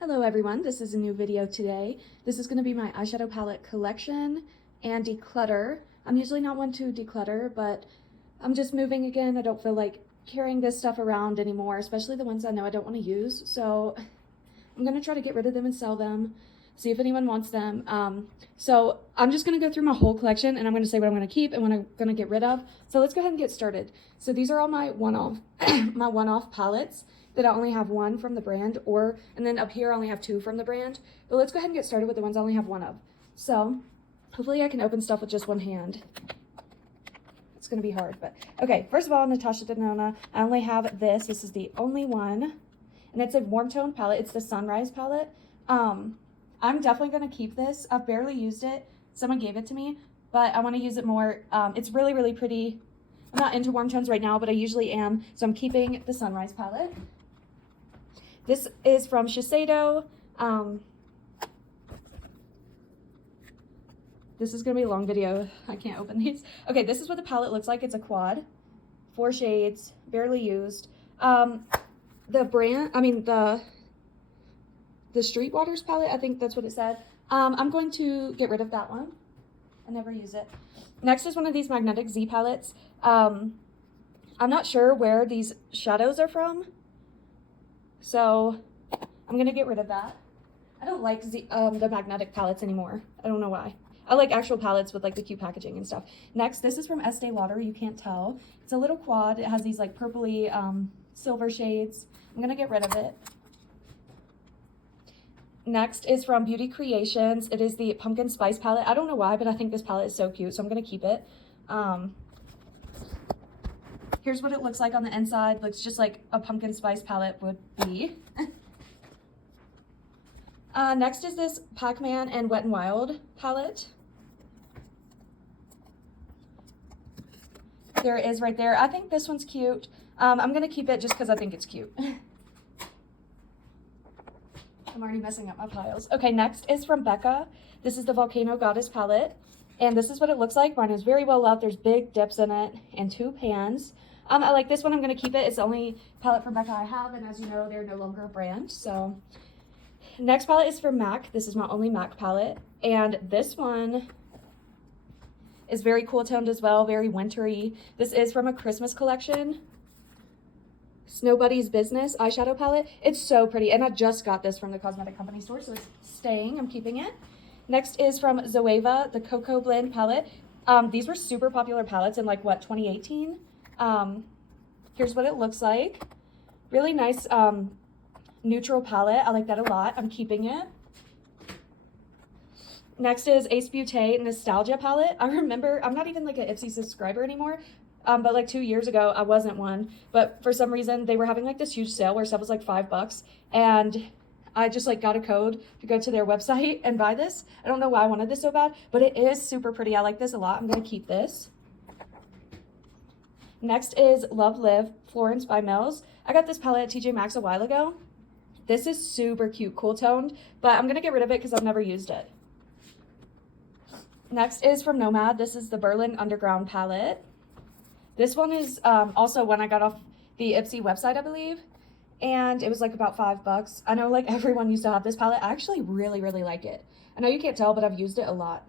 Hello everyone, this is a new video today. This is going to be my eyeshadow palette collection and declutter. I'm usually not one to declutter, but I'm just moving again. I don't feel like carrying this stuff around anymore, especially the ones I know I don't want to use. So I'm going to try to get rid of them and sell them, see if anyone wants them. So I'm just going to go through my whole collection and I'm going to say what I'm going to keep and what I'm going to get rid of. So let's go ahead and get started. So these are all my one-off my one-off palettes that I only have one from the brand, and then up here I only have two from the brand. But let's go ahead and get started with the ones I only have one of. So hopefully I can open stuff with just one hand. It's gonna be hard, but okay. First of all, Natasha Denona, I only have this. This is the only one, and it's a warm tone palette. It's the Sunrise palette. I'm definitely gonna keep this. I've barely used it. Someone gave it to me, but I want to use it more. It's really, really pretty. I'm not into warm tones right now, but I usually am, so I'm keeping the Sunrise palette. This is from Shiseido. This is going to be a long video. I can't open these. Okay, this is what the palette looks like. It's a quad. 4 shades, barely used. The brand, the Street Waters palette, I think that's what it said. I'm going to get rid of that one. I never use it. Next is one of these magnetic Z palettes. I'm not sure where these shadows are from, so I'm gonna get rid of that. I don't like the magnetic palettes anymore. I don't know why. I like actual palettes with like the cute packaging and stuff. Next, this is from Estee Lauder. You can't tell. It's a little quad. It has these like purpley silver shades. I'm gonna get rid of it. Next is from Beauty Creations. It is the Pumpkin Spice palette. I don't know why, but I think this palette is so cute, so I'm gonna keep it. Here's what it looks like on the inside. Looks just like a pumpkin spice palette would be. Next is this Pac-Man and Wet n Wild palette. There it is right there. I think this one's cute. I'm gonna keep it just because I think it's cute. I'm already messing up my piles. Okay, next is from Becca. This is the Volcano Goddess palette. And this is what it looks like. Mine is very well loved. There's big dips in it and 2 pans. I like this one. I'm going to keep it. It's the only palette from Becca I have. And as you know, they're no longer a brand. So next palette is from MAC. This is my only MAC palette. And this one is very cool toned as well. Very wintry. This is from a Christmas collection. Snow Buddy's Business eyeshadow palette. It's so pretty. And I just got this from the cosmetic company store. So it's staying. I'm keeping it. Next is from Zoeva, the Cocoa Blend palette. These were super popular palettes in like, what, 2018? Here's what it looks like. Really nice neutral palette. I like that a lot. I'm keeping it. Next is Ace Beauté Nostalgia palette. I remember, I'm not even like an Ipsy subscriber anymore, but like 2 years ago, I wasn't one. But for some reason, they were having like this huge sale where stuff was like $5. And I just like got a code to go to their website and buy this. I don't know why I wanted this so bad, but it is super pretty. I like this a lot. I'm going to keep this. Next is Love Live Florence by Mills. I got this palette at TJ Maxx a while ago. This is super cute, cool toned, but I'm going to get rid of it because I've never used it. Next is from Nomad. This is the Berlin Underground palette. This one is also one I got off the Ipsy website, I believe. And it was like about $5. I know like everyone used to have this palette. I actually really, really like it. I know you can't tell, but I've used it a lot.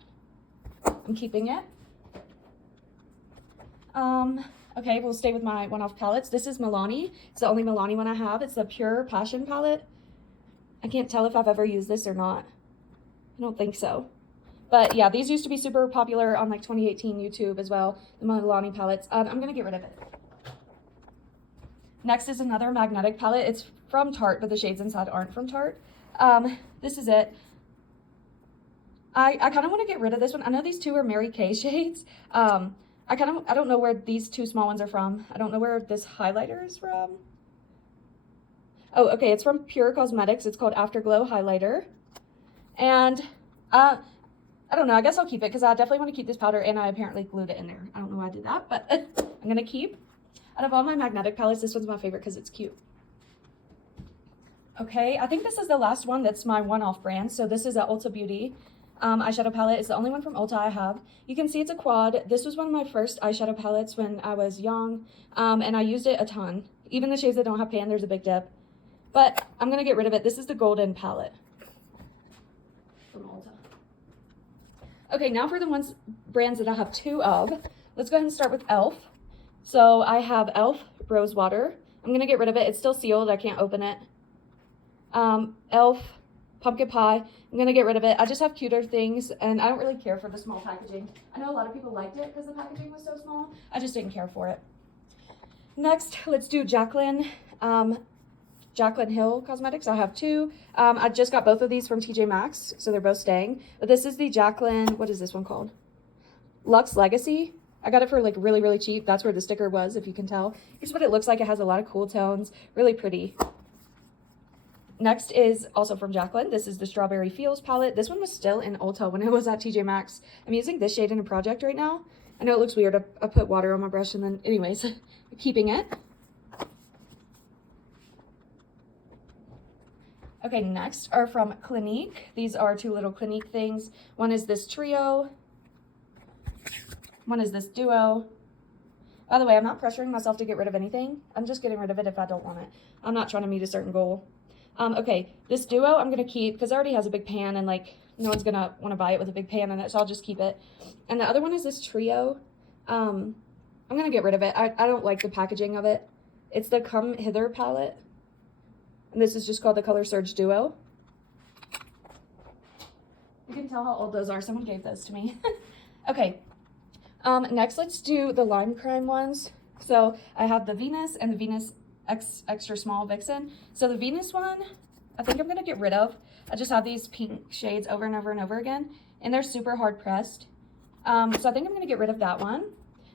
I'm keeping it. Okay, we'll stay with my one-off palettes. This is Milani. It's the only Milani one I have. It's the Pure Passion palette. I can't tell if I've ever used this or not. I don't think so. But yeah, these used to be super popular on like 2018 YouTube as well, the Milani palettes. I'm going to get rid of it. Next is another magnetic palette. It's from Tarte, but the shades inside aren't from Tarte. This is it. I kind of want to get rid of this one. I know these two are Mary Kay shades. I don't know where these 2 small ones are from. I don't know where this highlighter is from. Oh, okay, it's from Pure Cosmetics. It's called Afterglow Highlighter. And I don't know. I guess I'll keep it because I definitely want to keep this powder, and I apparently glued it in there. I don't know why I did that, but I'm going to keep. Out of all my magnetic palettes, this one's my favorite because it's cute. Okay, I think this is the last one that's my one-off brand. So this is a Ulta Beauty eyeshadow palette. It's the only one from Ulta I have. You can see it's a quad. This was one of my first eyeshadow palettes when I was young, and I used it a ton. Even the shades that don't have pan, there's a big dip. but I'm going to get rid of it. This is the Golden palette from Ulta. Okay, now for the brands that I have 2 of. Let's go ahead and start with e.l.f. So I have e.l.f. Rose Water. I'm going to get rid of it. It's still sealed. I can't open it. e.l.f. Pumpkin Pie. I'm going to get rid of it. I just have cuter things, and I don't really care for the small packaging. I know a lot of people liked it because the packaging was so small. I just didn't care for it. Next, let's do Jaclyn Hill Cosmetics. I have 2. I just got both of these from TJ Maxx, so they're both staying. But this is the Jaclyn, what is this one called? Luxe Legacy. I got it for like really, really cheap. That's where the sticker was, if you can tell. Here's what it looks like. It has a lot of cool tones. Really pretty. Next is also from Jaclyn. This is the Strawberry Feels palette. This one was still in Ulta when I was at TJ Maxx. I'm using this shade in a project right now. I know it looks weird. I put water on my brush and then, anyways, keeping it. Okay, next are from Clinique. These are 2 little Clinique things. One is this Trio. One is this Duo. By the way, I'm not pressuring myself to get rid of anything. I'm just getting rid of it if I don't want it. I'm not trying to meet a certain goal. Okay, this Duo I'm going to keep because it already has a big pan and like no one's going to want to buy it with a big pan in it, so I'll just keep it. And the other one is this Trio. I'm going to get rid of it. I don't like the packaging of it. It's the Come Hither palette. And this is just called the Color Surge Duo. You can tell how old those are. Someone gave those to me. Okay. Next, let's do the Lime Crime ones. So I have the Venus and the Venus Extra Small Vixen. So the Venus one, I think I'm going to get rid of. I just have these pink shades over and over and over again, and they're super hard pressed. So I think I'm going to get rid of that one.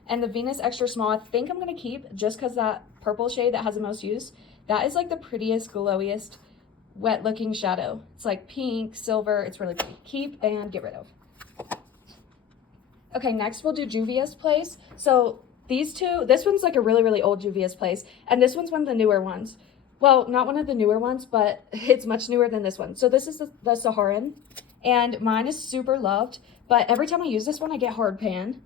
And the Venus Extra Small, I think I'm going to keep just because that purple shade that has the most use, that is like the prettiest, glowiest, wet looking shadow. It's like pink, silver. It's really pretty. Keep and get rid of. Okay, next we'll do Juvia's Place. So these 2, this one's like a really, really old Juvia's Place, and this one's one of the newer ones. Well, not one of the newer ones, but it's much newer than this one. So this is the Saharan, and mine is super loved, but every time I use this one, I get hard pan.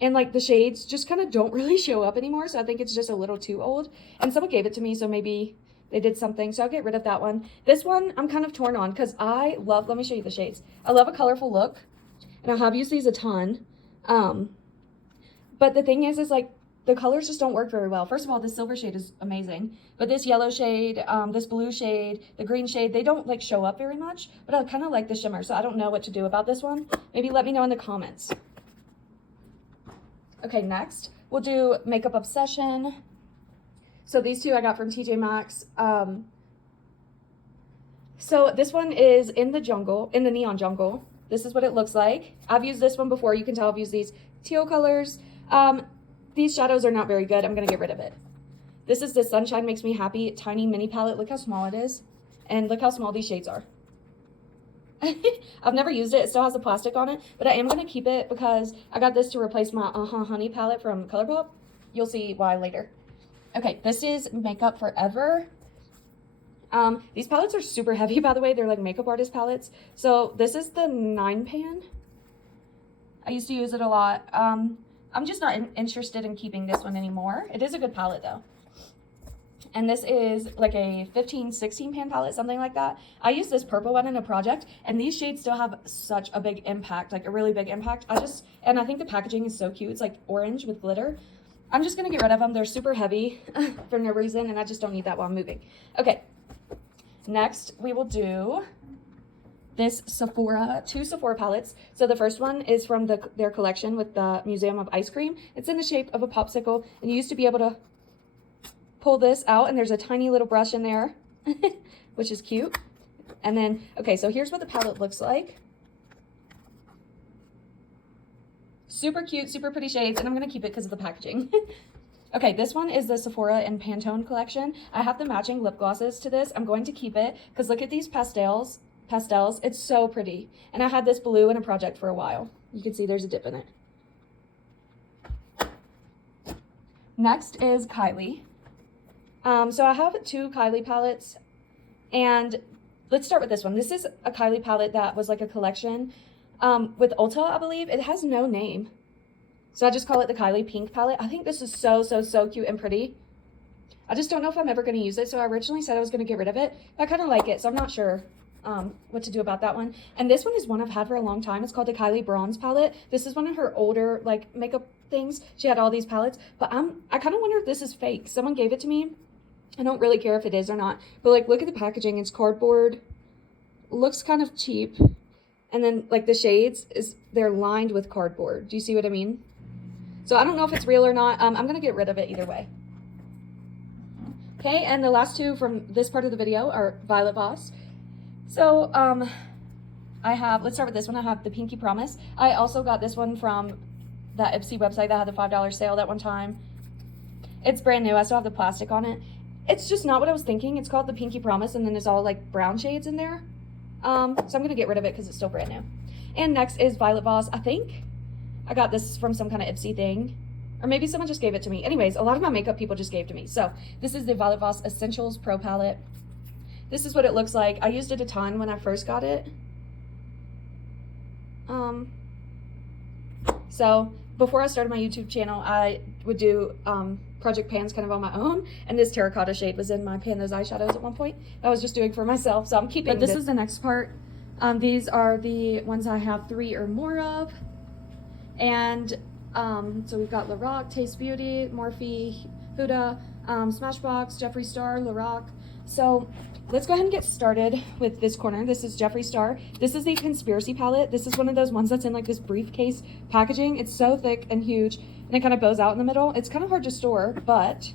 And like the shades just kind of don't really show up anymore, so I think it's just a little too old. And someone gave it to me, so maybe they did something, so I'll get rid of that one. This one I'm kind of torn on because I love, let me show you the shades. I love a colorful look, and I have used these a ton. But the thing is like the colors just don't work very well. First of all, this silver shade is amazing, but this yellow shade, this blue shade, the green shade, they don't like show up very much, but I kind of like the shimmer, so I don't know what to do about this one. Maybe let me know in the comments. Okay, next we'll do Makeup Obsession. So these 2 I got from TJ Maxx. So this one is in the jungle, in the neon jungle. This is what it looks like. I've used this one before. You can tell I've used these teal colors. These shadows are not very good. I'm going to get rid of it. This is the Sunshine Makes Me Happy tiny mini palette. Look how small it is. And look how small these shades are. I've never used it. It still has the plastic on it. But I am going to keep it because I got this to replace my Honey palette from ColourPop. You'll see why later. Okay, this is Makeup Forever. These palettes are super heavy, by the way. They're like makeup artist palettes. So this is the 9 pan. I used to use it a lot. I'm just not interested in keeping this one anymore. It is a good palette though. And this is like a 15, 16 pan palette, something like that. I used this purple one in a project, and these shades still have such a big impact, like a really big impact. And I think the packaging is so cute. It's like orange with glitter. I'm just gonna get rid of them. They're super heavy for no reason, and I just don't need that while I'm moving. Okay, next we will do this Sephora, 2 Sephora palettes. So the first one is from their collection with the Museum of Ice Cream. It's in the shape of a popsicle, and you used to be able to pull this out, and there's a tiny little brush in there, which is cute. And then, okay, so here's what the palette looks like. Super cute, super pretty shades, and I'm gonna keep it because of the packaging. Okay, this one is the Sephora and Pantone collection. I have the matching lip glosses to this. I'm going to keep it because look at these pastels. It's so pretty. And I had this blue in a project for a while. You can see there's a dip in it. Next is Kylie. So I have 2 Kylie palettes, and let's start with this one. This is a Kylie palette that was like a collection with Ulta, I believe. It has no name, so I just call it the Kylie Pink palette. I think this is so cute and pretty. I just don't know if I'm ever going to use it. So I originally said I was going to get rid of it. I kind of like it, so I'm not sure what to do about that one. And this one is one I've had for a long time. It's called the Kylie Bronze palette. This is one of her older like makeup things. She had all these palettes, but I kind of wonder if this is fake. Someone gave it to me. I don't really care if it is or not, but like look at the packaging. It's cardboard. Looks kind of cheap. And then like the shades they're lined with cardboard. Do you see what I mean? So I don't know if it's real or not. I'm going to get rid of it either way. Okay, and the last two from this part of the video are Violet Voss. So I have, let's start with this one. I have the Pinky Promise. I also got this one from that Ipsy website that had the $5 sale that one time. It's brand new. I still have the plastic on it. It's just not what I was thinking. It's called the Pinky Promise, and then there's all like brown shades in there. So I'm going to get rid of it because it's still brand new. And next is Violet Voss. I think I got this from some kind of Ipsy thing. Or maybe someone just gave it to me. Anyways, a lot of my makeup people just gave to me. So this is the Violet Voss Essentials Pro Palette. This is what it looks like. I used it a ton when I first got it. So before I started my YouTube channel, I would do project pans kind of on my own. And this terracotta shade was in my pan those eyeshadows at one point. I was just doing for myself. So I'm keeping But this is the next part. These are the ones I have 3 or more of. And so we've got Lorac, Taste Beauty, Morphe, Huda, Smashbox, Jeffree Star, Lorac. So let's go ahead and get started with this corner. This is Jeffree Star. This is the Conspiracy palette. This is one of those ones that's in like this briefcase packaging. It's so thick and huge, and it kind of bows out in the middle. It's kind of hard to store, but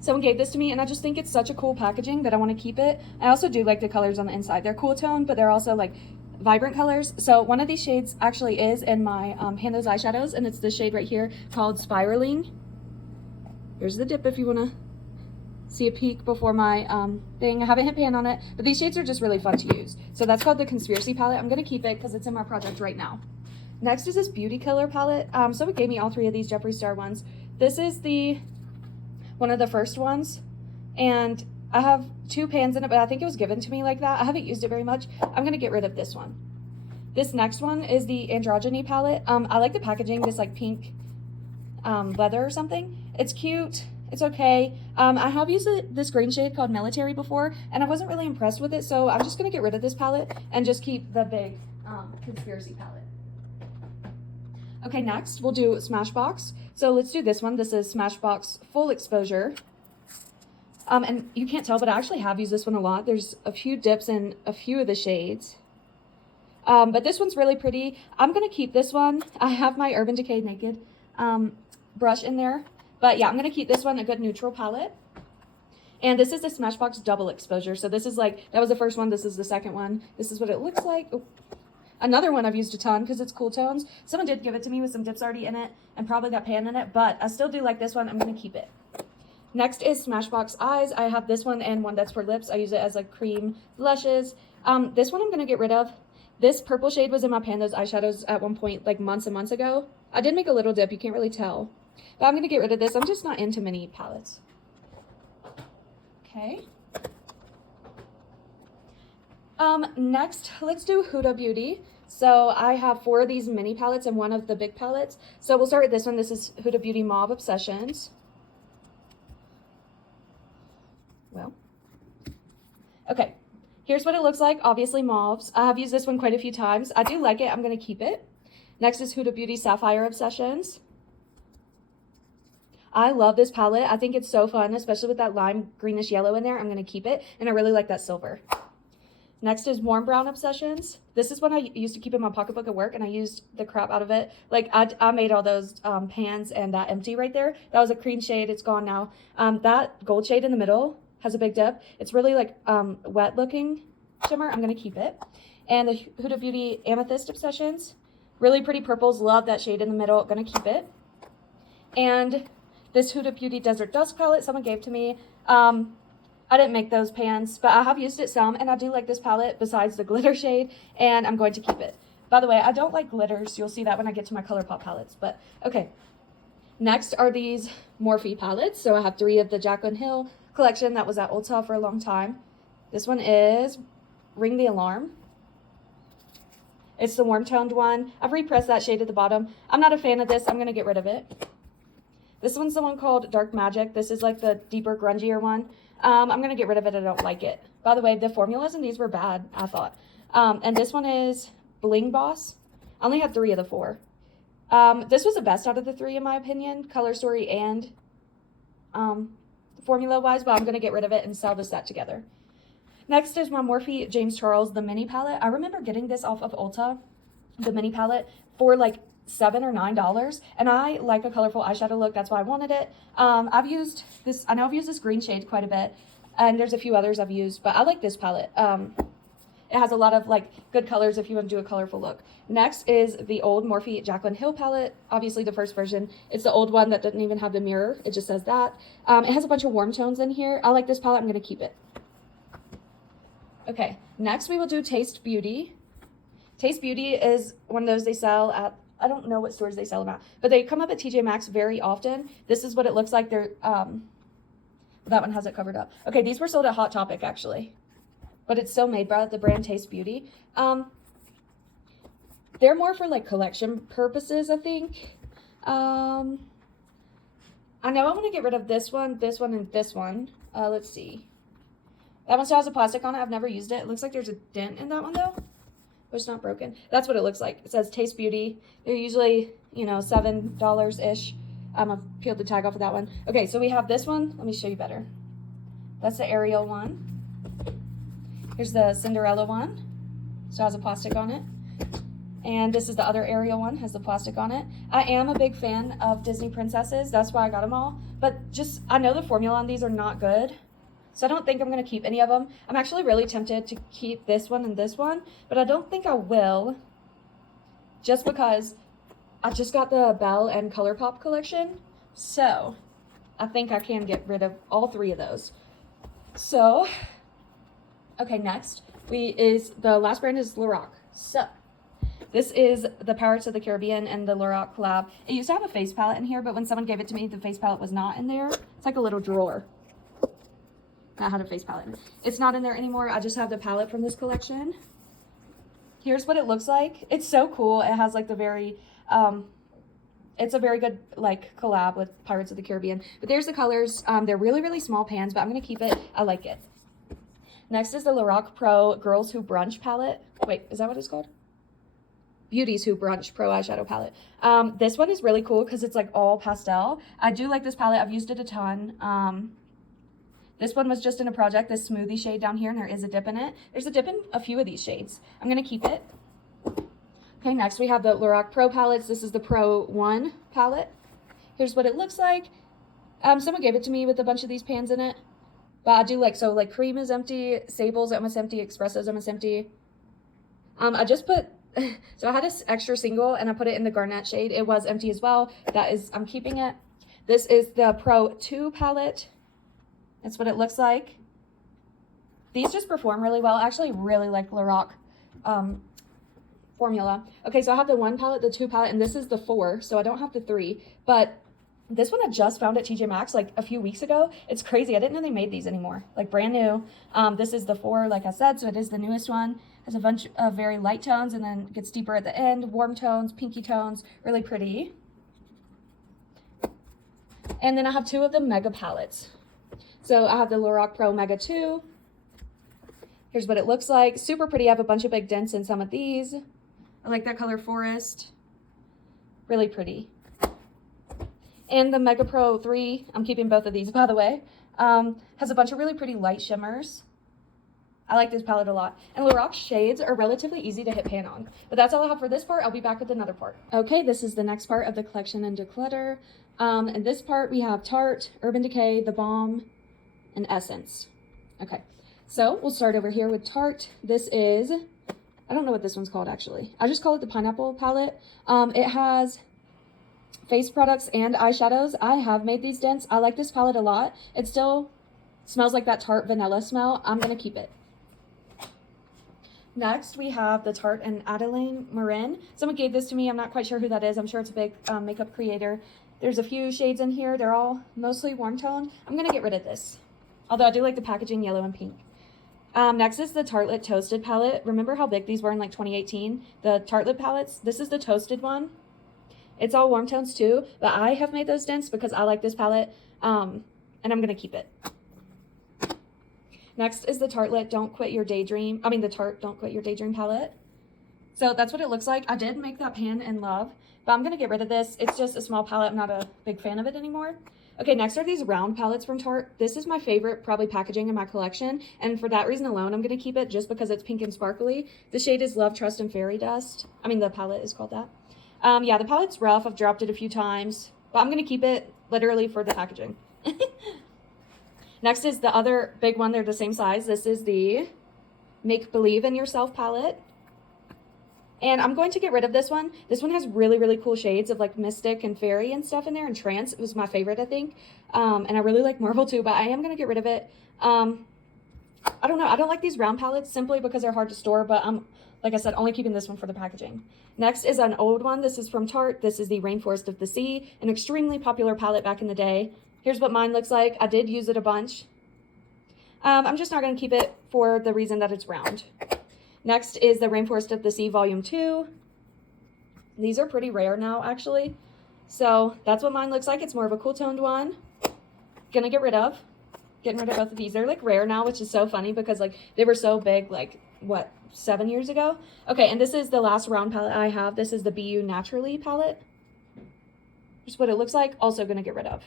someone gave this to me, and I just think it's such a cool packaging that I want to keep it. I also do like the colors on the inside. They're cool tone, but they're also like vibrant colors. So one of these shades actually is in my Hand Those Eyeshadows, and it's this shade right here called Spiraling. Here's the dip if you want to see a peek before my thing. I haven't hit pan on it, but these shades are just really fun to use. So that's called the Conspiracy palette. I'm going to keep it because it's in my project right now. Next is this Beauty Killer palette. Someone gave me all 3 of these Jeffree Star ones. This is one of the first ones, and I have 2 pans in it, but I think it was given to me like that. I haven't used it very much. I'm going to get rid of this one. This next one is the Androgyny palette. I like the packaging, this like pink leather or something. It's cute. It's okay. I have used this green shade called Military before, and I wasn't really impressed with it, so I'm just going to get rid of this palette and just keep the big Conspiracy palette. Okay, next we'll do Smashbox. So let's do this one. This is Smashbox Full Exposure. And you can't tell, but I actually have used this one a lot. There's a few dips in a few of the shades. But this one's really pretty. I'm going to keep this one. I have my Urban Decay Naked brush in there. But yeah, I'm going to keep this one, a good neutral palette. And this is the Smashbox Double Exposure. So this is like, that was the first one. This is the second one. This is what it looks like. Oh. Another one I've used a ton because it's cool tones. Someone did give it to me with some dips already in it and probably that pan in it. But I still do like this one. I'm going to keep it. Next is Smashbox Eyes. I have this one and one that's for lips. I use it as like cream blushes. This one I'm going to get rid of. This purple shade was in my Pan Those Eyeshadows at one point, like months and months ago. I did make a little dip. You can't really tell. But I'm going to get rid of this. I'm just not into mini palettes. Okay. Next, let's do Huda Beauty. So I have 4 of these mini palettes and 1 of the big palettes. So we'll start with this one. This is Huda Beauty Mauve Obsessions. Well, okay. Here's what it looks like. Obviously mauves. I have used this one quite a few times. I do like it. I'm going to keep it. Next is Huda Beauty Sapphire Obsessions. I love this palette. I think it's so fun, especially with that lime greenish yellow in there. I'm going to keep it, and I really like that silver. Next is Warm Brown Obsessions. This is one I used to keep in my pocketbook at work, and I used the crap out of it. Like, I made all those pans and that empty right there. That was a cream shade. It's gone now. That gold shade in the middle has a big dip. It's really like wet looking shimmer. I'm going to keep it. And the Huda Beauty Amethyst Obsessions. Really pretty purples. Love that shade in the middle. Going to keep it. And this Huda Beauty Desert Dusk palette someone gave to me. I didn't make those pans, but I have used it some, and I do like this palette besides the glitter shade, and I'm going to keep it. By the way, I don't like glitters. You'll see that when I get to my ColourPop palettes, but okay. Next are these Morphe palettes. So I have 3 of the Jaclyn Hill collection that was at Ulta for a long time. This one is Ring the Alarm. It's the warm toned one. I've repressed that shade at the bottom. I'm not a fan of this. I'm going to get rid of it. This one's the one called Dark Magic. This is like the deeper, grungier one. I'm going to get rid of it. I don't like it. By the way, the formulas in these were bad, I thought. And this one is Bling Boss. I only had 3 of the 4. This was the best out of the 3 in my opinion, color story and formula-wise, but I'm going to get rid of it and sell the set together. Next is my Morphe James Charles, the mini palette. I remember getting this off of Ulta, the mini palette, for like $7 or $9, and I like a colorful eyeshadow look. That's why I wanted it. I've used this, I know I've used this green shade quite a bit, and there's a few others I've used, but I like this palette. It has a lot of like good colors if you want to do a colorful look. Next is the old Morphe Jaclyn Hill palette, obviously the first version. It's the old one that doesn't even have the mirror, it just says that. It has a bunch of warm tones in here. I like this palette, I'm going to keep it. Okay, next we will do Taste Beauty. Taste Beauty is one of those they sell at, I don't know what stores they sell them at, but they come up at TJ Maxx very often. This is what it looks like. They're, that one has it covered up. Okay, these were sold at Hot Topic actually, but it's still made by the brand Taste Beauty. They're more for like collection purposes, I think. I know I want to get rid of this one, and this one. Let's see. That one still has a plastic on it. I've never used it. It looks like there's a dent in that one though. It's not broken. That's what it looks like. It says Taste Beauty. They're usually, you know, $7-ish. I've peeled the tag off of that one. Okay, so we have this one. Let me show you better. That's the Ariel one. Here's the Cinderella one. So it has a plastic on it. And this is the other Ariel one, has the plastic on it. I am a big fan of Disney princesses. That's why I got them all. But just, I know the formula on these are not good. So I don't think I'm going to keep any of them. I'm actually really tempted to keep this one and this one, but I don't think I will, just because I just got the Belle and ColourPop collection. So I think I can get rid of all 3 of those. So, okay, next the last brand is Lorac. So this is the Pirates of the Caribbean and the Lorac collab. It used to have a face palette in here, but when someone gave it to me, the face palette was not in there. It's like a little drawer. I had a face palette. It's not in there anymore. I just have the palette from this collection. Here's what it looks like. It's so cool. It has like the very, it's a very good like collab with Pirates of the Caribbean. But there's the colors. They're really, really small pans, but I'm going to keep it. I like it. Next is the Lorac Pro Girls Who Brunch palette. Wait, is that what it's called? Beauties Who Brunch Pro eyeshadow palette. This one is really cool because it's like all pastel. I do like this palette. I've used it a ton. This one was just in a project, this smoothie shade down here, and there is a dip in it. There's a dip in a few of these shades. I'm going to keep it. Okay, next we have the Lorac Pro palettes. This is the Pro 1 palette. Here's what it looks like. Someone gave it to me with a bunch of these pans in it. But I do like, so like cream is empty, Sable's almost empty, Espresso's almost empty. I just put, so I had this extra single and I put it in the garnet shade. It was empty as well. That is, I'm keeping it. This is the Pro 2 palette. That's what it looks like. These just perform really well. I actually really like Lorac formula. Okay, so I have the 1 palette, the 2 palette, and this is the 4, so I don't have the 3. But this one I just found at TJ Maxx like a few weeks ago. It's crazy. I didn't know they made these anymore. Like brand new. This is the 4, like I said, so it is the newest one. Has a bunch of very light tones and then gets deeper at the end. Warm tones, pinky tones, really pretty. And then I have 2 of the Mega palettes. So I have the Lorac Pro Mega 2. Here's what it looks like. Super pretty. I have a bunch of big dents in some of these. I like that color Forest. Really pretty. And the Mega Pro 3, I'm keeping both of these by the way, has a bunch of really pretty light shimmers. I like this palette a lot. And Lorac shades are relatively easy to hit pan on. But that's all I have for this part. I'll be back with another part. Okay, this is the next part of the collection and declutter. In this part we have Tarte, Urban Decay, The Balm, and Essence. Okay, so we'll start over here with Tarte. This is, I don't know what this one's called actually. I just call it the Pineapple palette. It has face products and eyeshadows. I have made these dents. I like this palette a lot. It still smells like that Tarte vanilla smell. I'm gonna keep it. Next, we have the Tarte and Adeline Marin. Someone gave this to me. I'm not quite sure who that is. I'm sure it's a big makeup creator. There's a few shades in here. They're all mostly warm toned. I'm gonna get rid of this. Although I do like the packaging yellow and pink. Next is the Tartelette Toasted palette. Remember how big these were in like 2018? The Tartelette palettes. This is the toasted one. It's all warm tones too, but I have made those dense because I like this palette, and I'm gonna keep it. Next is the Tartelette Don't Quit Your Daydream, the Tarte Don't Quit Your Daydream palette. So that's what it looks like. I did make that pan in love, but I'm gonna get rid of this. It's just a small palette. I'm not a big fan of it anymore. Okay, next are these round palettes from Tarte. This is my favorite, probably, packaging in my collection, and for that reason alone, I'm gonna keep it just because it's pink and sparkly. The shade is Love, Trust, and Fairy Dust. The palette is called that. Yeah, the palette's rough. I've dropped it a few times, but I'm gonna keep it literally for the packaging. Next is the other big one. They're the same size. This is the Make Believe in Yourself palette. And I'm going to get rid of this one. This one has really, really cool shades of like Mystic and Fairy and stuff in there, and Trance. It was my favorite, I think. And I really like Marvel too, but I am going to get rid of it. I don't know. I don't like these round palettes simply because they're hard to store, but I'm, like I said, only keeping this one for the packaging. Next is an old one. This is from Tarte. This is the Rainforest of the Sea, an extremely popular palette back in the day. Here's what mine looks like. I did use it a bunch. I'm just not going to keep it for the reason that it's round. Next is the Rainforest of the Sea Volume 2. These are pretty rare now, actually. So that's what mine looks like. It's more of a cool toned one. Gonna get rid of. Getting rid of both of these. They're like rare now, which is so funny because like they were so big like, what, 7 years ago? Okay, and this is the last round palette I have. This is the BU Naturally palette. Just what it looks like. Also gonna get rid of.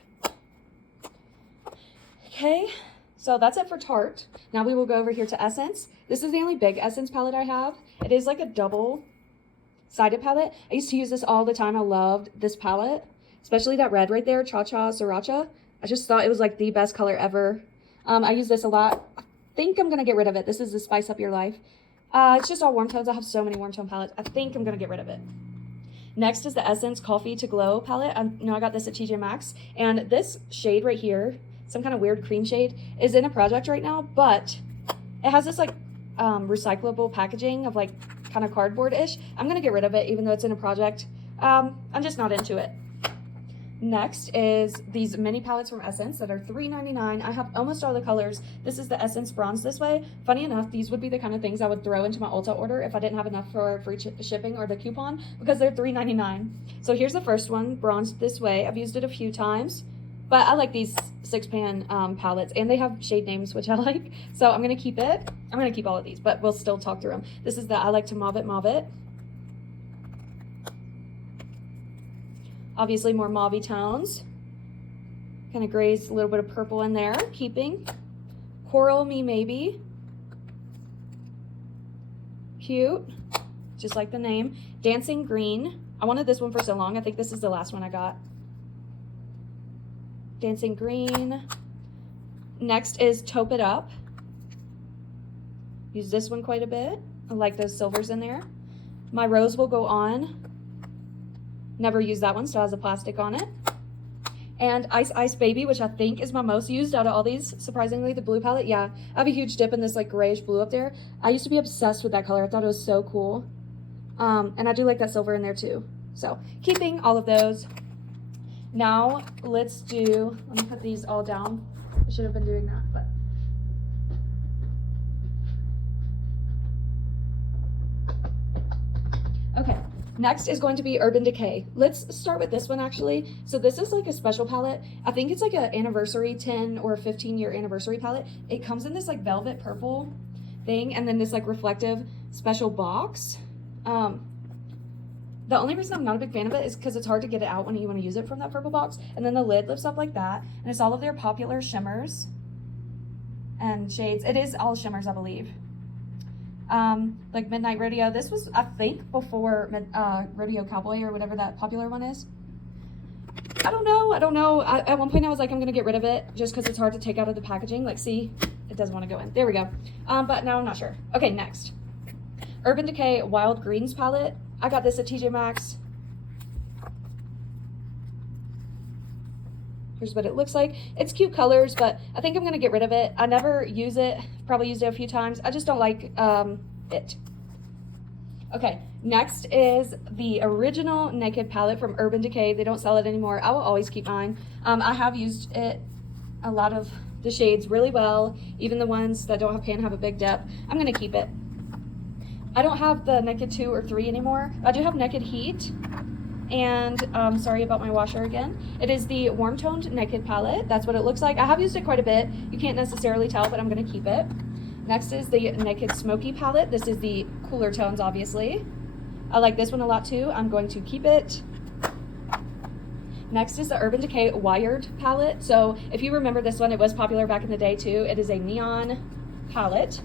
Okay, so that's it for Tarte. Now we will go over here to Essence. This is the only big Essence palette I have. It is like a double-sided palette. I used to use this all the time. I loved this palette, especially that red right there, Cha Cha Sriracha. I just thought it was like the best color ever. I use this a lot. I think I'm gonna get rid of it. This is the Spice Up Your Life. It's just all warm tones. I have so many warm tone palettes. I think I'm gonna get rid of it. Next is the Essence Coffee to Glow palette. I got this at TJ Maxx, and this shade right here, some kind of weird cream shade, is in a project right now, but it has this like recyclable packaging of like kind of cardboard-ish. I'm gonna get rid of it even though it's in a project. I'm just not into it. Next is these mini palettes from Essence that are $3.99. I have almost all the colors. This is the Essence Bronze This Way. Funny enough, these would be the kind of things I would throw into my Ulta order if I didn't have enough for free shipping or the coupon, because they're $3.99. So here's the first one, Bronze This Way. I've used it a few times, but I like these 6-pan palettes, and they have shade names, which I like. So I'm gonna keep it. I'm gonna keep all of these, but we'll still talk through them. This is the I Like to Mauve It, Mauve It. Obviously more mauvey tones. Kind of grays, a little bit of purple in there, keeping. Coral Me Maybe. Cute, just like the name. Dancing Green. I wanted this one for so long. I think this is the last one I got. Dancing Green. Next is Taupe It Up. Use this one quite a bit. I like those silvers in there. My Rose Will Go On. Never used that one, still has a plastic on it. And Ice Ice Baby, which I think is my most used out of all these, surprisingly, the blue palette. Yeah, I have a huge dip in this like grayish blue up there. I used to be obsessed with that color. I thought it was so cool. And I do like that silver in there too. So keeping all of those. Now let me put these all down. I should have been doing that, but. Okay. Next is going to be Urban Decay. Let's start with this one actually. So this is like a special palette. I think it's like an anniversary 10 or 15-year anniversary palette. It comes in this like velvet purple thing and then this like reflective special box. The only reason I'm not a big fan of it is because it's hard to get it out when you want to use it from that purple box. And then the lid lifts up like that. And it's all of their popular shimmers and shades. It is all shimmers, I believe. Like Midnight Rodeo. This was, I think, before Rodeo Cowboy or whatever that popular one is. I don't know. At one point I was like, I'm gonna get rid of it just because it's hard to take out of the packaging. Like, see, it doesn't want to go in. There we go. But now I'm not sure. Okay, next. Urban Decay Wild Greens palette. I got this at TJ Maxx. Here's what it looks like. It's cute colors, but I think I'm gonna get rid of it. I never use it, probably used it a few times. I just don't like it. Okay, next is the original Naked palette from Urban Decay. They don't sell it anymore. I will always keep mine. I have used it, a lot of the shades really well. Even the ones that don't have pan have a big depth. I'm gonna keep it. I don't have the Naked 2 or 3 anymore. I do have Naked Heat. And sorry about my washer again. It is the Warm Toned Naked palette. That's what it looks like. I have used it quite a bit. You can't necessarily tell, but I'm gonna keep it. Next is the Naked Smoky palette. This is the cooler tones, obviously. I like this one a lot too. I'm going to keep it. Next is the Urban Decay Wired palette. So if you remember this one, it was popular back in the day too. It is a neon palette.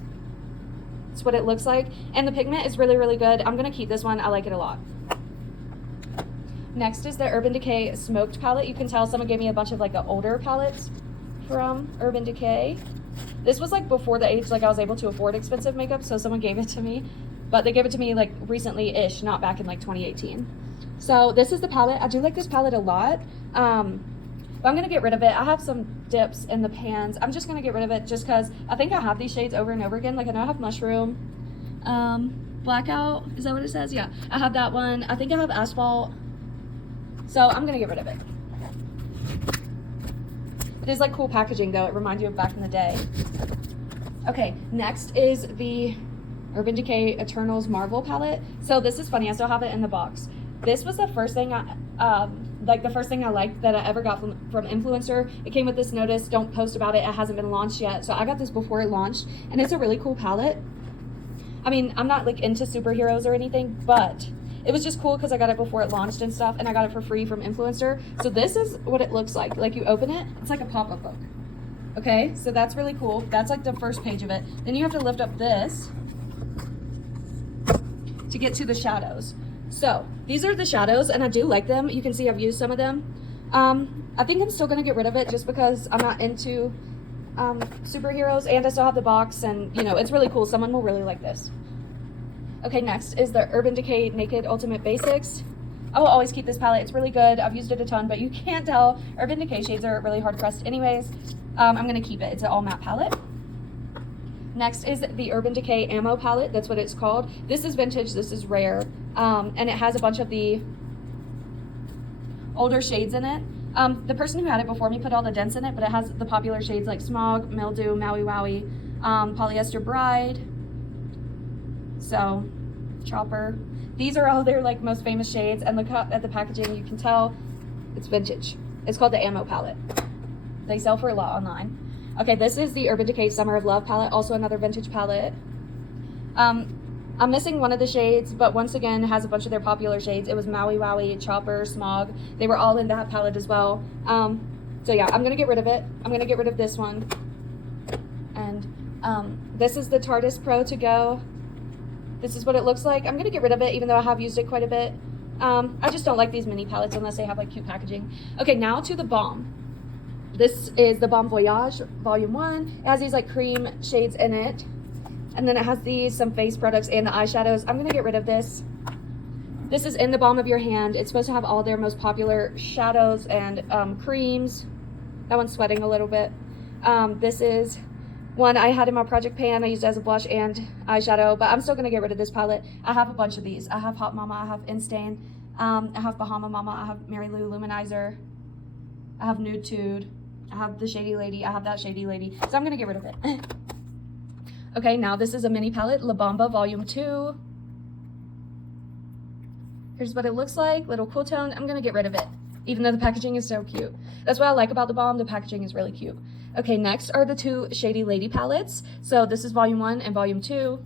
That's what it looks like. And the pigment is really, really good. I'm gonna keep this one. I like it a lot. Next is the Urban Decay Smoked palette. You can tell someone gave me a bunch of like the older palettes from Urban Decay. This was like before the age like I was able to afford expensive makeup, so someone gave it to me. But they gave it to me like recently-ish, not back in like 2018. So this is the palette. I do like this palette a lot. But I'm gonna get rid of it. I have some dips in the pans. I'm just gonna get rid of it just because I think I have these shades over and over again. Like I know I have Mushroom, Blackout, is that what it says? Yeah, I have that one. I think I have Asphalt. So I'm gonna get rid of it. It is like cool packaging though. It reminds you of back in the day. Okay, next is the Urban Decay Eternals Marvel palette. So this is funny, I still have it in the box. This was the first thing I liked that I ever got from influencer. It came with this notice, don't post about it, it hasn't been launched yet. So I got this before it launched, and it's a really cool palette. I mean, I'm not like into superheroes or anything, but it was just cool because I got it before it launched and stuff, and I got it for free from influencer. So this is what it looks like. Like you open it, it's like a pop-up book. Okay, so that's really cool. That's like the first page of it. Then you have to lift up this to get to the shadows. So these are the shadows, and I do like them. You can see I've used some of them. I think I'm still gonna get rid of it just because I'm not into superheroes, and I still have the box, and you know, it's really cool. Someone will really like this. Okay, next is the Urban Decay Naked Ultimate Basics. I will always keep this palette. It's really good. I've used it a ton, but you can't tell. Urban Decay shades are really hard pressed anyways. I'm gonna keep it. It's an all matte palette. Next is the Urban Decay Ammo palette. That's what it's called. This is vintage, this is rare. And it has a bunch of the older shades in it. The person who had it before me put all the dents in it, but it has the popular shades like Smog, Mildew, Maui Wowie, Polyester Bride, so Chopper. These are all their like most famous shades, and look at the packaging, you can tell it's vintage. It's called the Ammo palette. They sell for a lot online. Okay, this is the Urban Decay Summer of Love palette, also another vintage palette. I'm missing one of the shades, but once again, it has a bunch of their popular shades. It was Maui Wowie, Chopper, Smog. They were all in that palette as well. So yeah, I'm gonna get rid of it. I'm gonna get rid of this one. And this is the Tardis Pro To Go. This is what it looks like. I'm gonna get rid of it, even though I have used it quite a bit. I just don't like these mini palettes unless they have like cute packaging. Okay, now to the Balm. This is the Balm Voyage Volume 1. It has these like cream shades in it. And then it has these, some face products and the eyeshadows. I'm gonna get rid of this. This is in the palm of your hand. It's supposed to have all their most popular shadows and creams. That one's sweating a little bit. This is one I had in my project pan. I used it as a blush and eyeshadow, but I'm still gonna get rid of this palette. I have a bunch of these. I have Hot Mama, I have Instain, I have Bahama Mama, I have Mary Lou Luminizer, I have Nude Tude, I have the Shady Lady, I have that Shady Lady. So I'm gonna get rid of it. Okay, now this is a mini palette, La Bamba Volume 2. Here's what it looks like, little cool tone. I'm gonna get rid of it, even though the packaging is so cute. That's what I like about the Balm, the packaging is really cute. Okay, next are the two Shady Lady palettes. So this is Volume 1 and Volume 2.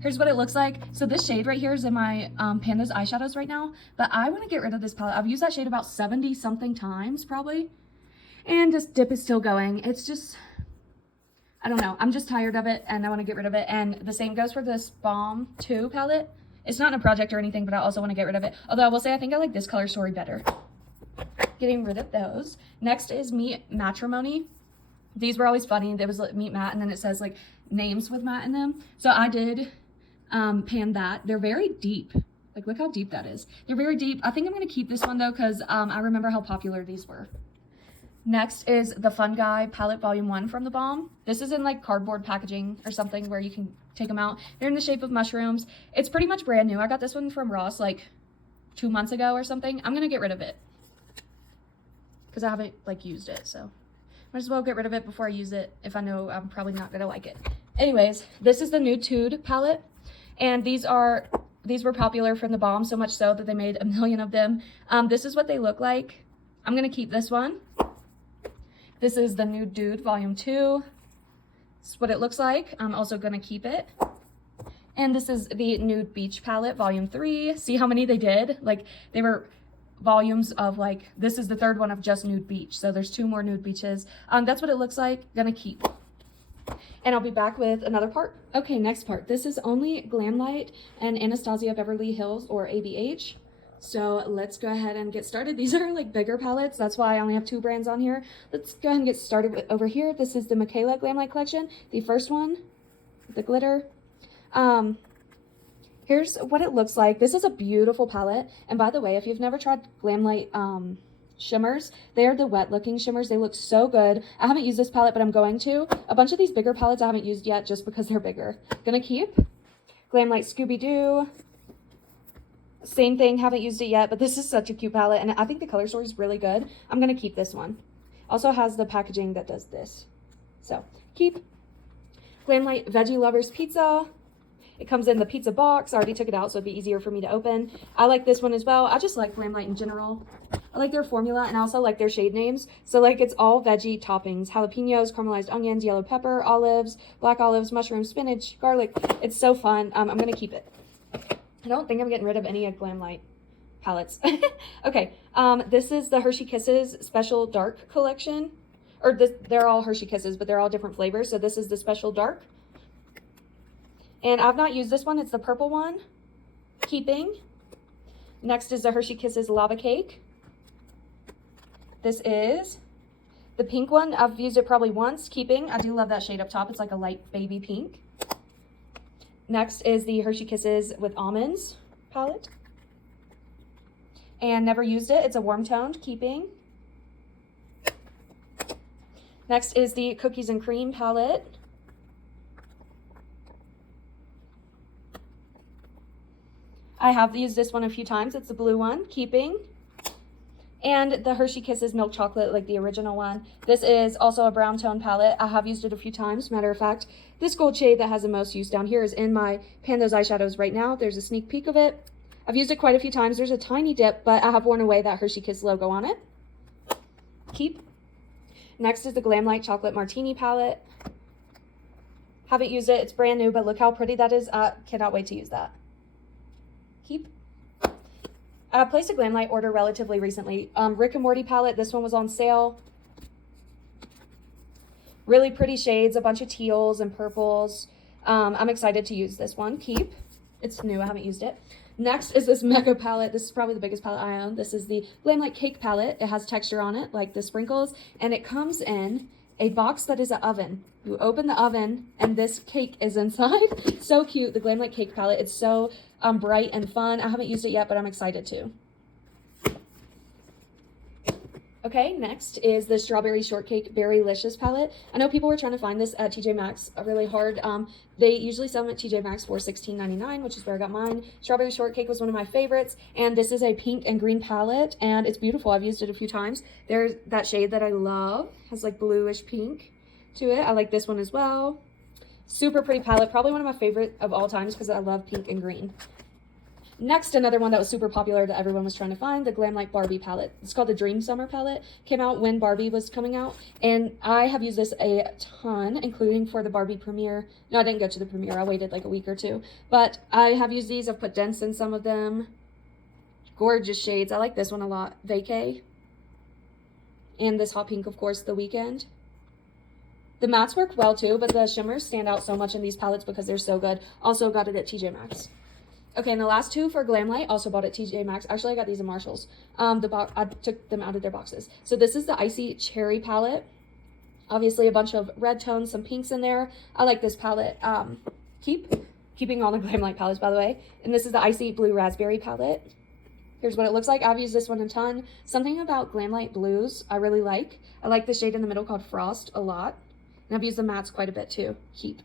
Here's what it looks like. So this shade right here is in my Panda's eyeshadows right now, but I wanna get rid of this palette. I've used that shade about 70 something times probably, and this dip is still going. It's just, I don't know, I'm just tired of it and I wanna get rid of it. And the same goes for this Balm 2 palette. It's not in a project or anything, but I also wanna get rid of it. Although I will say I think I like this color story better. Getting rid of those. Next is Meet Matrimony. These were always funny. There was like Meet Matt, and then it says like names with Matt in them. So I did pan that. They're very deep. Like look how deep that is. They're very deep. I think I'm gonna keep this one though, because I remember how popular these were. Next is the Fun Guy Palette Volume 1 from the Balm. This is in like cardboard packaging or something where you can take them out. They're in the shape of mushrooms. It's pretty much brand new. I got this one from Ross like 2 months ago or something. I'm gonna get rid of it because I haven't like used it, so might as well get rid of it before I use it if I know I'm probably not gonna like it. Anyways, this is the Nude Tude palette, and these are These were popular from the Balm, so much so that they made a million of them. This is what they look like. I'm gonna keep this one. This is the Nude Dude Volume 2. This is what it looks like. I'm also gonna keep it. And this is the Nude Beach Palette Volume 3. See how many they did? Like, they were volumes of, like, this is the third one of just Nude Beach. So there's 2 more Nude Beaches. That's what it looks like. Gonna keep. And I'll be back with another part. Okay, next part. This is only Glamlight and Anastasia Beverly Hills, or ABH. So let's go ahead and get started. These are like bigger palettes. That's why I only have 2 brands on here. Let's go ahead and get started with over here. This is the Michaela Glamlight collection. The first one, the glitter. Here's what it looks like. This is a beautiful palette. And by the way, if you've never tried Glamlight shimmers, they are the wet looking shimmers. They look so good. I haven't used this palette, but I'm going to. A bunch of these bigger palettes I haven't used yet just because they're bigger. Gonna keep. Glamlight Scooby-Doo. Same thing, haven't used it yet, but this is such a cute palette, and I think the color story is really good. I'm gonna keep this one. Also has the packaging that does this. So, keep. Glamlight Veggie Lovers Pizza. It comes in the pizza box. I already took it out, so it'd be easier for me to open. I like this one as well. I just like Glamlight in general. I like their formula, and I also like their shade names. So, like, it's all veggie toppings. Jalapenos, caramelized onions, yellow pepper, olives, black olives, mushrooms, spinach, garlic. It's so fun. I'm gonna keep it. I don't think I'm getting rid of any of Glamlight palettes. Okay, this is the Hershey Kisses Special Dark collection. Or they're all Hershey Kisses, but they're all different flavors. So this is the Special Dark. And I've not used this one. It's the purple one. Keeping. Next is the Hershey Kisses Lava Cake. This is the pink one. I've used it probably once. Keeping. I do love that shade up top. It's like a light baby pink. Next is the Hershey Kisses with Almonds palette. And never used it. It's a warm toned. Keeping. Next is the Cookies and Cream palette. I have used this one a few times. It's the blue one. Keeping. And the Hershey Kisses Milk Chocolate, like the original one. This is also a brown tone palette. I have used it a few times. Matter of fact, this gold shade that has the most use down here is in my Pan Those Eyeshadows right now. There's a sneak peek of it. I've used it quite a few times. There's a tiny dip, but I have worn away that Hershey Kiss logo on it. Keep. Next is the Glamlight Chocolate Martini palette. Haven't used it. It's brand new, but look how pretty that is. Cannot wait to use that. Keep. I placed a Glamlight order relatively recently. Rick and Morty palette. This one was on sale. Really pretty shades, a bunch of teals and purples. I'm excited to use this one. Keep. It's new. I haven't used it. Next is this mega palette. This is probably the biggest palette I own. This is the Glamlight Cake palette. It has texture on it, like the sprinkles, and it comes in a box that is an oven. You open the oven, and this cake is inside. So cute. The Glamlight Cake palette. It's so bright and fun. I haven't used it yet, but I'm excited to. Okay, next is the Strawberry Shortcake Berrylicious palette. I know people were trying to find this at TJ Maxx really hard. They usually sell them at TJ Maxx for $16.99, which is where I got mine. Strawberry Shortcake was one of my favorites, and this is a pink and green palette, and it's beautiful. I've used it a few times. There's that shade that I love. Has like bluish pink to it. I like this one as well. Super pretty palette. Probably one of my favorite of all times because I love pink and green. Next, another one that was super popular that everyone was trying to find, the Glamlight Barbie palette. It's called the Dream Summer palette. Came out when Barbie was coming out, and I have used this a ton, including for the Barbie premiere. No, I didn't go to the premiere. I waited like a week or two, but I have used these. I've put dents in some of them. Gorgeous shades. I like this one a lot. Vacay. And this hot pink, of course, The Weekend. The mattes work well too, but the shimmers stand out so much in these palettes because they're so good. Also got it at TJ Maxx. Okay, and the last two for Glamlight, also bought at TJ Maxx. Actually, I got these at Marshall's. I took them out of their boxes. So this is the Icy Cherry palette. Obviously, a bunch of red tones, some pinks in there. I like this palette. Keeping all the Glamlight palettes, by the way. And this is the Icy Blue Raspberry palette. Here's what it looks like. I've used this one a ton. Something about Glamlight blues I really like. I like the shade in the middle called Frost a lot. And I've used the mattes quite a bit too. Keep.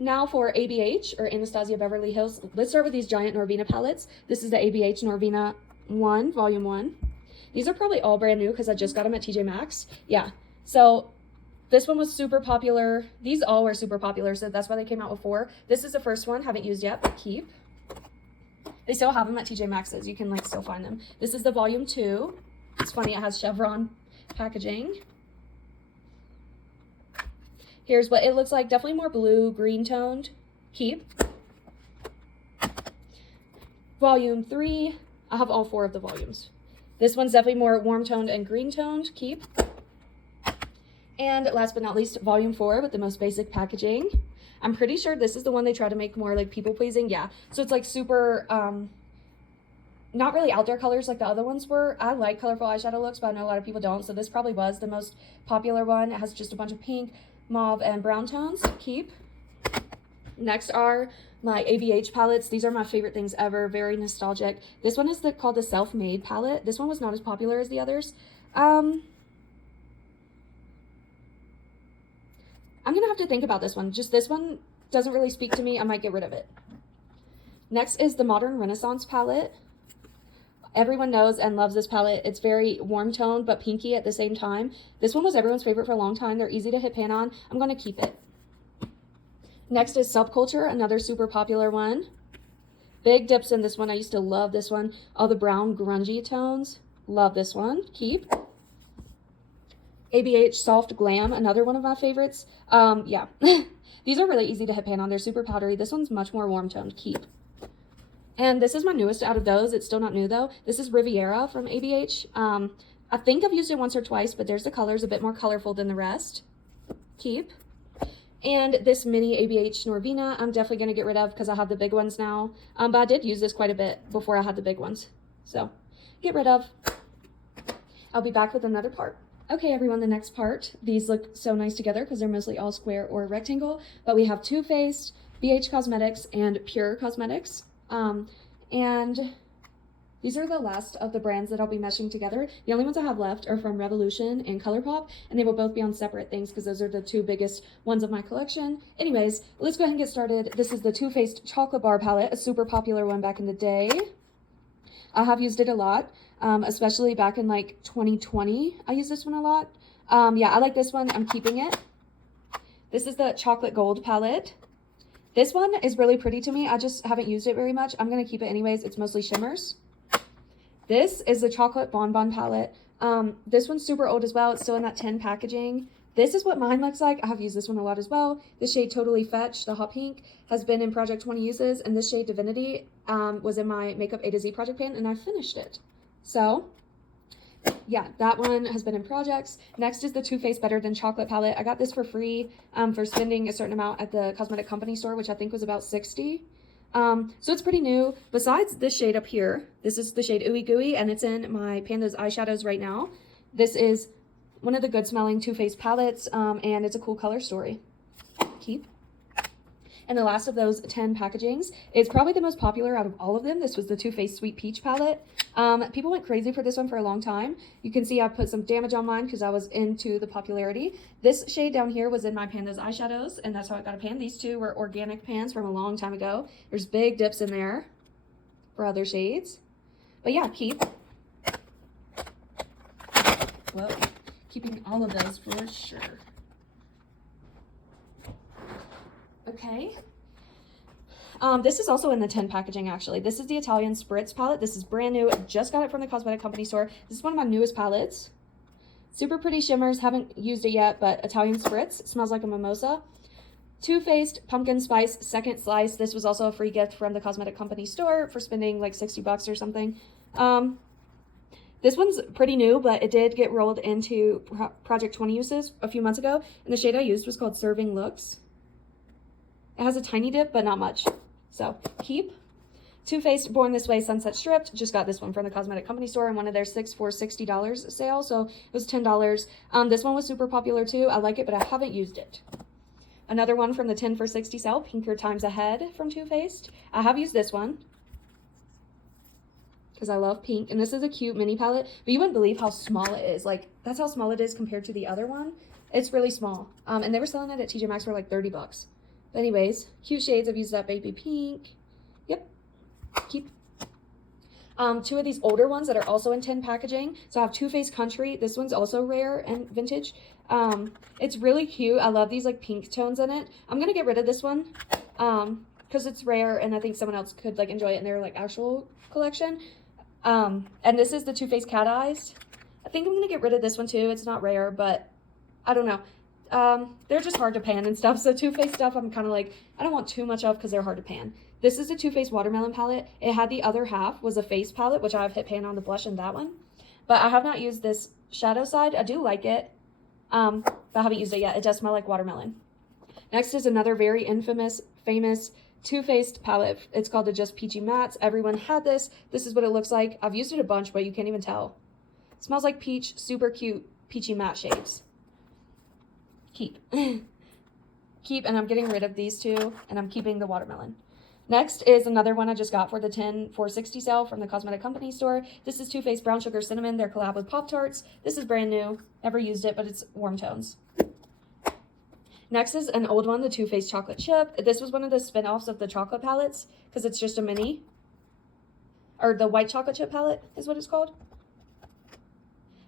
Now for ABH, or Anastasia Beverly Hills. Let's start with these giant Norvina palettes. This is the ABH Norvina 1, Volume 1. These are probably all brand new because I just got them at TJ Maxx. Yeah, so this one was super popular. These all were super popular, so that's why they came out with 4. This is the first one, haven't used yet, but keep. They still have them at TJ Maxx's. You can like still find them. This is the volume 2. It's funny, it has chevron packaging. Here's what it looks like. Definitely more blue, green toned. Keep. Volume 3. I have all 4 of the volumes. This one's definitely more warm toned and green toned. Keep. And last but not least, volume 4 with the most basic packaging. I'm pretty sure this is the one they try to make more like people pleasing. Yeah. So it's like super, not really out there colors like the other ones were. I like colorful eyeshadow looks, but I know a lot of people don't. So this probably was the most popular one. It has just a bunch of pink, mauve, and brown tones. Keep. Next are my ABH palettes. These are my favorite things ever. Very nostalgic. This one is called the Self-Made palette. This one was not as popular as the others. I'm gonna have to think about this one. Just this one doesn't really speak to me. I might get rid of it. Next is the Modern Renaissance palette. Everyone knows and loves this palette. It's very warm toned but pinky at the same time. This one was everyone's favorite for a long time. They're easy to hit pan on. I'm gonna keep it. Next is Subculture, another super popular one. Big dips in this one. I used to love this one. All the brown grungy tones. Love this one. Keep. ABH Soft Glam, another one of my favorites. Yeah. These are really easy to hit pan on. They're super powdery. This one's much more warm toned. Keep. And this is my newest out of those. It's still not new though. This is Riviera from ABH. I think I've used it once or twice, but there's the colors a bit more colorful than the rest. Keep. And this mini ABH Norvina, I'm definitely going to get rid of because I have the big ones now. But I did use this quite a bit before I had the big ones. So, get rid of. I'll be back with another part. Okay, everyone, the next part. These look so nice together because they're mostly all square or rectangle. But we have Too Faced, BH Cosmetics, and Pure Cosmetics. And these are the last of the brands that I'll be meshing together. The only ones I have left are from Revolution and ColourPop, and they will both be on separate things because those are the 2 biggest ones of my collection. Anyways, let's go ahead and get started. This is the Too Faced Chocolate Bar Palette, a super popular one back in the day. I have used it a lot, especially back in like 2020. I use this one a lot. Yeah, I like this one. I'm keeping it. This is the Chocolate Gold Palette. This one is really pretty to me. I just haven't used it very much. I'm going to keep it anyways. It's mostly shimmers. This is the Chocolate Bonbon Palette. This one's super old as well. It's still in that 10 packaging. This is what mine looks like. I have used this one a lot as well. The shade Totally Fetch, the hot pink, has been in Project 20 uses. And this shade Divinity was in my Makeup A to Z project pan, and I finished it. So, yeah, that one has been in projects. Next is the Too Faced Better Than Chocolate palette. I got this for free for spending a certain amount at the cosmetic company store, which I think was about $60. So it's pretty new. Besides this shade up here, this is the shade Ooey Gooey, and it's in my Panda's eyeshadows right now. This is one of the good smelling Too Faced palettes, and it's a cool color story. Keep. And the last of those 10 packagings is probably the most popular out of all of them. This was the Too Faced Sweet Peach palette. People went crazy for this one for a long time. You can see I put some damage on mine because I was into the popularity. This shade down here was in my Panda's eyeshadows, and that's how I got a pan. These 2 were organic pans from a long time ago. There's big dips in there for other shades. But yeah, keep. Well, keeping all of those for sure. Okay. This is also in the 10 packaging, actually. This is the Italian Spritz palette. This is brand new. Just got it from the cosmetic company store. This is one of my newest palettes. Super pretty shimmers. Haven't used it yet, but Italian Spritz. It smells like a mimosa. Too Faced Pumpkin Spice Second Slice. This was also a free gift from the cosmetic company store for spending like $60 or something. This one's pretty new, but it did get rolled into Project 20 uses a few months ago. And the shade I used was called Serving Looks. It has a tiny dip, but not much. So, keep. Too Faced Born This Way Sunset Stripped. Just got this one from the cosmetic company store in one of their 6 for $60 sale. So, it was $10. This one was super popular too. I like it, but I haven't used it. Another one from the 10 for $60 sale. Pinker Times Ahead from Too Faced. I have used this one because I love pink. And this is a cute mini palette. But you wouldn't believe how small it is. Like, that's how small it is compared to the other one. It's really small. And they were selling it at TJ Maxx for like $30. But anyways, cute shades. I've used that baby pink. Yep. Keep. 2 of these older ones that are also in 10 packaging. So I have Too Faced Country. This one's also rare and vintage. It's really cute. I love these like pink tones in it. I'm going to get rid of this one. because it's rare and I think someone else could like enjoy it in their like actual collection. And this is the Too Faced Cat Eyes. I think I'm gonna get rid of this one too. It's not rare, but I don't know. They're just hard to pan and stuff. So Too Faced stuff, I'm kind of like, I don't want too much of because they're hard to pan. This is the Too Faced Watermelon palette. It had the other half was a face palette, which I've hit pan on the blush in that one. But I have not used this shadow side. I do like it, but I haven't used it yet. It does smell like watermelon. Next is another very famous Too Faced palette. It's called the Just Peachy Mattes. Everyone had this. This is what it looks like. I've used it a bunch, but you can't even tell. It smells like peach, super cute peachy matte shades. Keep. Keep, and I'm getting rid of these two, and I'm keeping the watermelon. Next is another one I just got for the 10 for $60 sale from the Cosmetic Company store. This is Too Faced Brown Sugar Cinnamon, their collab with Pop-Tarts. This is brand new. Never used it, but it's warm tones. Next is an old one, the Too Faced Chocolate Chip. This was one of the spin-offs of the chocolate palettes because it's just a mini. Or the white chocolate chip palette is what it's called.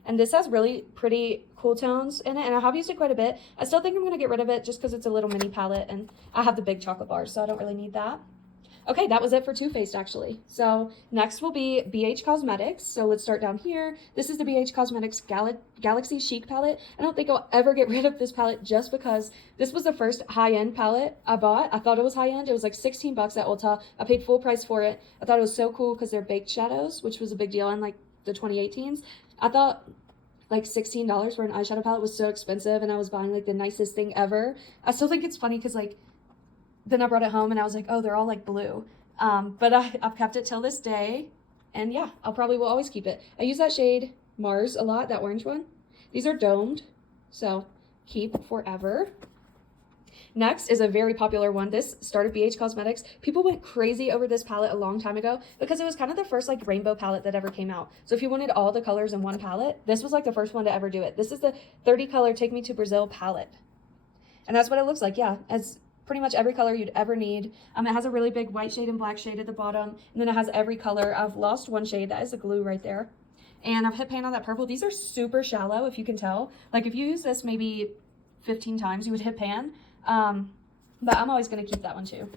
And this has really pretty cool tones in it, and I have used it quite a bit. I still think I'm going to get rid of it just because it's a little mini palette, and I have the big chocolate bars, so I don't really need that. Okay, that was it for Too Faced, actually. So next will be BH Cosmetics. So let's start down here. This is the BH Cosmetics Galaxy Chic palette. I don't think I'll ever get rid of this palette just because this was the first high-end palette I bought. I thought it was high-end. It was like 16 bucks at Ulta. I paid full price for it. I thought it was so cool because they're baked shadows, which was a big deal in like the 2018s. I thought like $16 for an eyeshadow palette was so expensive, and I was buying like the nicest thing ever. I still think it's funny because like then I brought it home and I was like, oh, they're all like blue. But I've kept it till this day, and yeah, I'll probably will always keep it. I use that shade Mars a lot, that orange one. These are domed, so keep forever. Next is a very popular one. This started BH Cosmetics. People went crazy over this palette a long time ago because it was kind of the first like rainbow palette that ever came out. So if you wanted all the colors in one palette, this was like the first one to ever do it. This is the 30 color Take Me to Brazil palette. And that's what it looks like. Yeah, it's pretty much every color you'd ever need. It has a really big white shade and black shade at the bottom. And then it has every color. I've lost one shade. That is the glue right there. And I've hit pan on that purple. These are super shallow, if you can tell. Like if you use this maybe 15 times, you would hit pan. But I'm always going to keep that one too.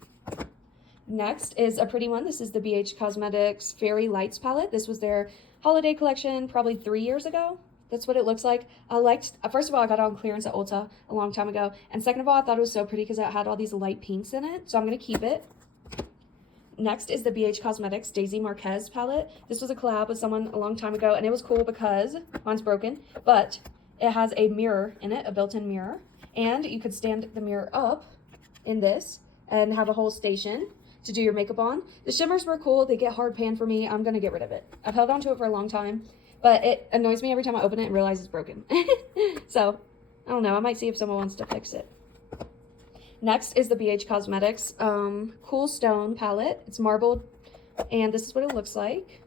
Next is a pretty one. This is the BH Cosmetics Fairy Lights palette. This was their holiday collection probably 3 years ago. That's what it looks like. I liked, first of all, I got it on clearance at Ulta a long time ago. And second of all, I thought it was so pretty because it had all these light pinks in it. So I'm going to keep it. Next is the BH Cosmetics Daisy Marquez palette. This was a collab with someone a long time ago, and it was cool because mine's broken, but it has a mirror in it, a built-in mirror. And you could stand the mirror up in this and have a whole station to do your makeup on. The shimmers were cool. They get hard pan for me. I'm going to get rid of it. I've held on to it for a long time, but it annoys me every time I open it and realize it's broken. So, I don't know. I might see if someone wants to fix it. Next is the BH Cosmetics Cool Stone palette. It's marbled, and this is what it looks like.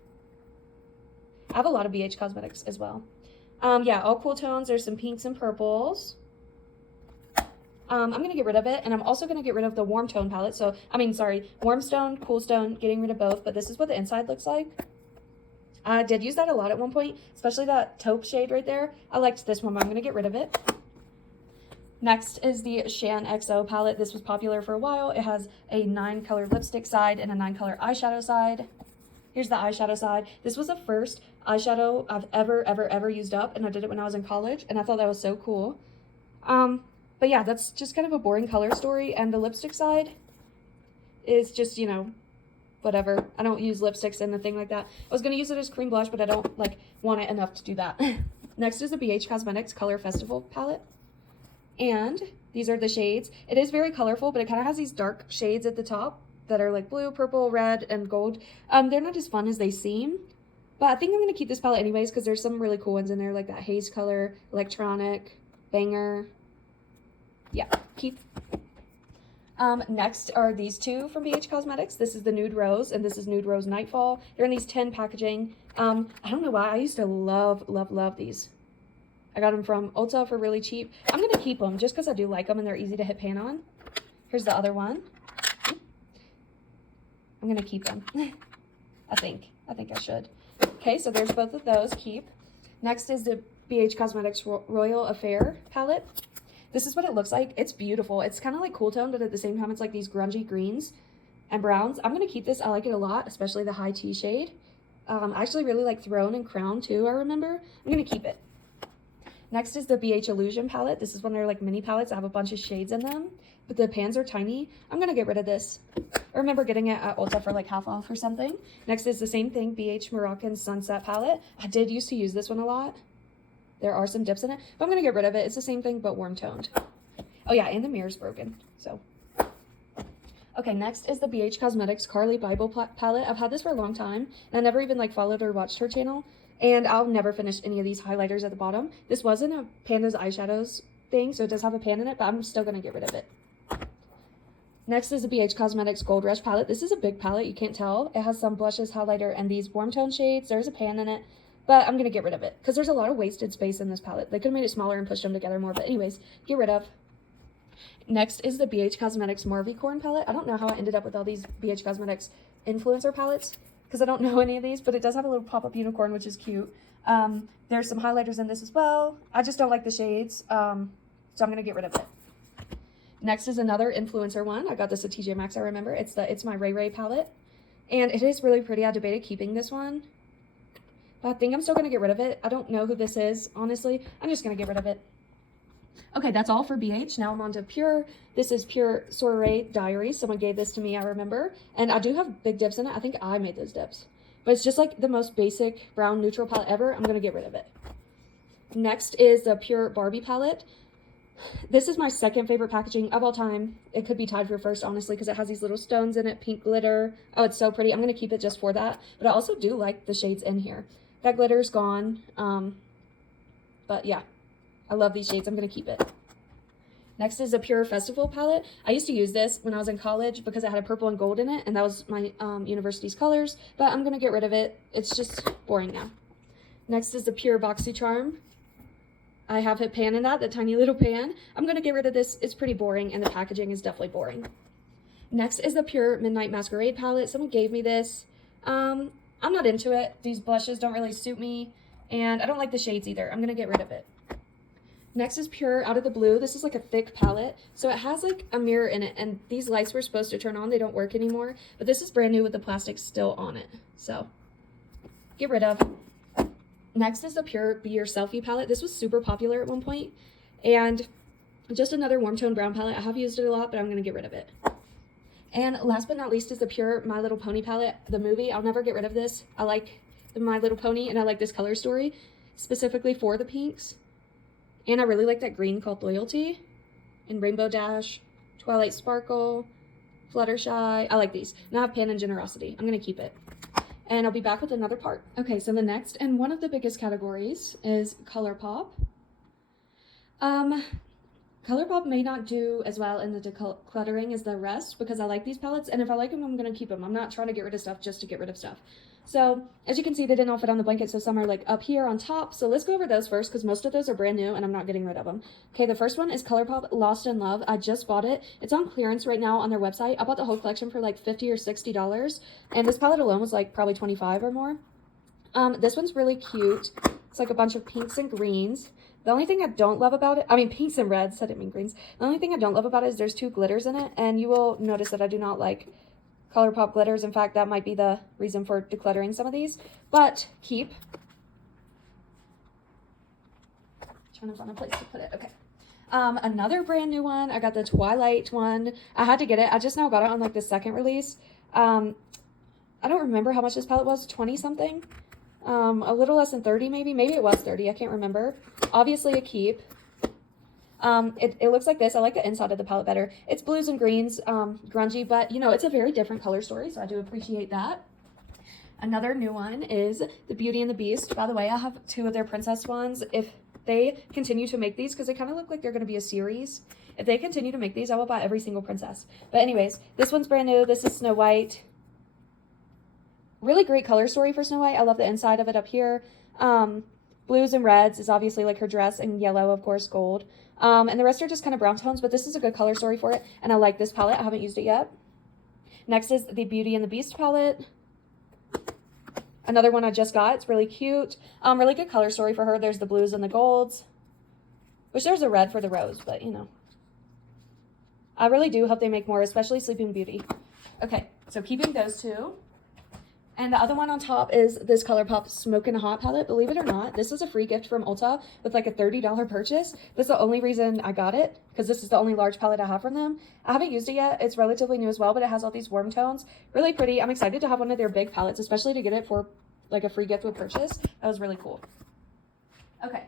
I have a lot of BH Cosmetics as well. Yeah, all cool tones. There's some pinks and purples. I'm going to get rid of it, and I'm also going to get rid of the warm tone palette. So, warm stone, cool stone, getting rid of both, but this is what the inside looks like. I did use that a lot at one point, especially that taupe shade right there. I liked this one, but I'm going to get rid of it. Next is the Shan XO palette. This was popular for a while. It has a 9-color lipstick side and a 9-color eyeshadow side. Here's the eyeshadow side. This was the first eyeshadow I've ever used up, and I did it when I was in college, and I thought that was so cool. But yeah, that's just kind of a boring color story, and the lipstick side is just, you know, whatever. I don't use lipsticks and a thing like that. I was going to use it as cream blush, but I don't, like, want it enough to do that. Next is the BH Cosmetics Color Festival palette, and these are the shades. It is very colorful, but it kind of has these dark shades at the top that are, like, blue, purple, red, and gold. They're not as fun as they seem, but I think I'm going to keep this palette anyways because there's some really cool ones in there, like that haze color, electronic, banger. Yeah, keep. Next are these two from BH Cosmetics. This is the Nude Rose, and this is Nude Rose Nightfall. They're in these 10 packaging. I don't know why. I used to love these. I got them from Ulta for really cheap. I'm going to keep them just because I do like them, and they're easy to hit pan on. Here's the other one. I'm going to keep them. I think I should. Okay, so there's both of those. Keep. Next is the BH Cosmetics Royal Affair palette. This is what it looks like. It's beautiful. It's kind of like cool tone, but at the same time, it's like these grungy greens. and browns. I'm going to keep this. I like it a lot, especially the high tea shade. I actually really like Throne and Crown too, I remember. I'm going to keep it. Next is the BH Illusion palette. This is one of their like mini palettes. I have a bunch of shades in them, but the pans are tiny. I'm going to get rid of this. I remember getting it at Ulta for like half off or something. Next is the same thing, BH Moroccan Sunset palette. I did used to use this one a lot. There are some dips in it, but I'm going to get rid of it. It's the same thing, but warm toned. Oh yeah, and the mirror's broken, so. Okay, next is the BH Cosmetics Carly Bible palette. I've had this for a long time, and I never even like followed or watched her channel, and I'll never finish any of these highlighters at the bottom. This wasn't a Panda's eyeshadows thing, so it does have a pan in it, but I'm still going to get rid of it. Next is the BH Cosmetics Gold Rush palette. This is a big palette, you can't tell. It has some blushes, highlighter, and these warm tone shades. There's a pan in it, but I'm going to get rid of it, because there's a lot of wasted space in this palette. They could have made it smaller and pushed them together more, but anyways, get rid of. Next is the BH Cosmetics Marvicorn palette. I don't know how I ended up with all these BH Cosmetics influencer palettes because I don't know any of these, but it does have a little pop-up unicorn, which is cute. There's some highlighters in this as well. I just don't like the shades, so I'm going to get rid of it. Next is another influencer one. I got this at TJ Maxx, I remember. It's my Ray Ray palette, and it is really pretty. I debated keeping this one, but I think I'm still going to get rid of it. I don't know who this is, honestly. I'm just going to get rid of it. Okay, that's all for BH. Now I'm on to Pure. This is Pure Soiree Diaries. Someone gave this to me, I remember. And I do have big dips in it. I think I made those dips. But it's just like the most basic brown neutral palette ever. I'm going to get rid of it. Next is the Pure Barbie palette. This is my second favorite packaging of all time. It could be tied for first, honestly, because it has these little stones in it, pink glitter. Oh, it's so pretty. I'm going to keep it just for that. But I also do like the shades in here. That glitter's gone. But yeah. I love these shades. I'm going to keep it. Next is a Pure Festival palette. I used to use this when I was in college because it had a purple and gold in it, and that was my university's colors, but I'm going to get rid of it. It's just boring now. Next is the Pure BoxyCharm. I have a pan in that, the tiny little pan. I'm going to get rid of this. It's pretty boring, and the packaging is definitely boring. Next is the Pure Midnight Masquerade palette. Someone gave me this. I'm not into it. These blushes don't really suit me, and I don't like the shades either. I'm going to get rid of it. Next is Pure Out of the Blue. This is like a thick palette, so it has like a mirror in it, and these lights were supposed to turn on. They don't work anymore, but this is brand new with the plastic still on it, so get rid of. Next is the Pure Be Your Selfie palette. This was super popular at one point, and just another warm tone brown palette. I have used it a lot, but I'm going to get rid of it. And last but not least is the Pure My Little Pony palette, the movie. I'll never get rid of this. I like the My Little Pony, and I like this color story, specifically for the pinks. And I really like that green called Loyalty, and Rainbow Dash, Twilight Sparkle, Fluttershy. I like these. And I have Pan and Generosity. I'm going to keep it. And I'll be back with another part. Okay, so the next and one of the biggest categories is ColourPop. ColourPop may not do as well in the decluttering as the rest because I like these palettes, and if I like them, I'm going to keep them. I'm not trying to get rid of stuff just to get rid of stuff. So, as you can see, they didn't all fit on the blanket, so some are like up here on top. So let's go over those first because most of those are brand new and I'm not getting rid of them. Okay, the first one is ColourPop Lost in Love. I just bought it. It's on clearance right now on their website. I bought the whole collection for like $50 or $60, and this palette alone was like probably $25 or more. This one's really cute. It's like a bunch of pinks and greens. The only thing I don't love about it, I mean pinks and reds, I didn't mean greens. The only thing I don't love about it is there's 2 glitters in it, and you will notice that I do not like ColourPop glitters. In fact, that might be the reason for decluttering some of these, but keep. Trying to find a place to put it. Okay. Another brand new one. I got the Twilight one. I had to get it. I just now got it on like the second release. I don't remember how much this palette was, 20 something. A little less than 30 maybe. Maybe it was 30. I can't remember. Obviously a keep. It looks like this. I like the inside of the palette better. It's blues and greens, grungy, but you know, it's a very different color story, so I do appreciate that. Another new one is the Beauty and the Beast. By the way, I have 2 of their princess ones. If they continue to make these, because they kind of look like they're going to be a series, if they continue to make these, I will buy every single princess. But anyways, this one's brand new. This is Snow White. Really great color story for Snow White. I love the inside of it up here. Blues and reds is obviously like her dress, and yellow, of course, gold. And the rest are just kind of brown tones, but this is a good color story for it, and I like this palette. I haven't used it yet. Next is the Beauty and the Beast palette. Another one I just got. It's really cute. Really good color story for her. There's the blues and the golds. Wish there was a red for the rose, but you know. I really do hope they make more, especially Sleeping Beauty. Okay, so keeping those two. And the other one on top is this ColourPop Smokin' Hot palette. Believe it or not, this was a free gift from Ulta with like a $30 purchase. This is the only reason I got it, because this is the only large palette I have from them. I haven't used it yet. It's relatively new as well, but it has all these warm tones. Really pretty. I'm excited to have one of their big palettes, especially to get it for like a free gift with purchase. That was really cool. Okay.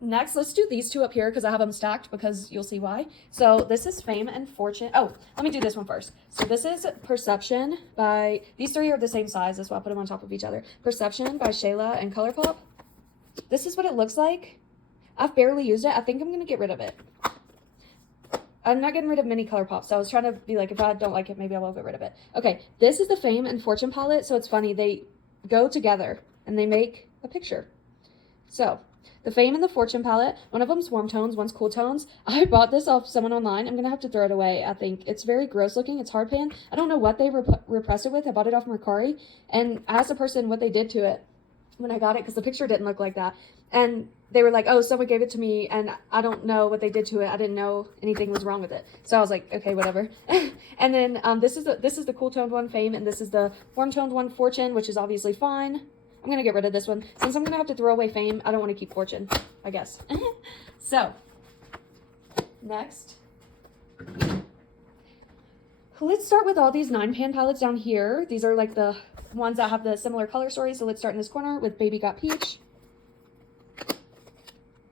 Next, let's do these two up here because I have them stacked, because you'll see why. So this is Fame and Fortune. Oh, let me do this one first. So this is Perception by, these three are the same size. That's why I put them on top of each other. Perception by Shayla and ColourPop. This is what it looks like. I've barely used it. I think I'm going to get rid of it. I'm not getting rid of mini ColourPop, so I was trying to be like, if I don't like it, maybe I will get rid of it. Okay, this is the Fame and Fortune palette. So it's funny. They go together and they make a picture. So the Fame and the Fortune palette, one of them's warm tones, one's cool tones. I bought this off someone online. I'm going to have to throw it away, I think. It's very gross looking. It's hard pan. I don't know what they repressed it with. I bought it off Mercari, and I asked the person what they did to it when I got it, because the picture didn't look like that. And they were like, oh, someone gave it to me, and I don't know what they did to it. I didn't know anything was wrong with it. So I was like, okay, whatever. And then this is the cool toned one, Fame, and this is the warm toned one, Fortune, which is obviously fine. I'm going to get rid of this one. Since I'm going to have to throw away Fame, I don't want to keep Fortune, I guess. So, next. Let's start with all these 9-pan palettes down here. These are like the ones that have the similar color stories. So let's start in this corner with Baby Got Peach.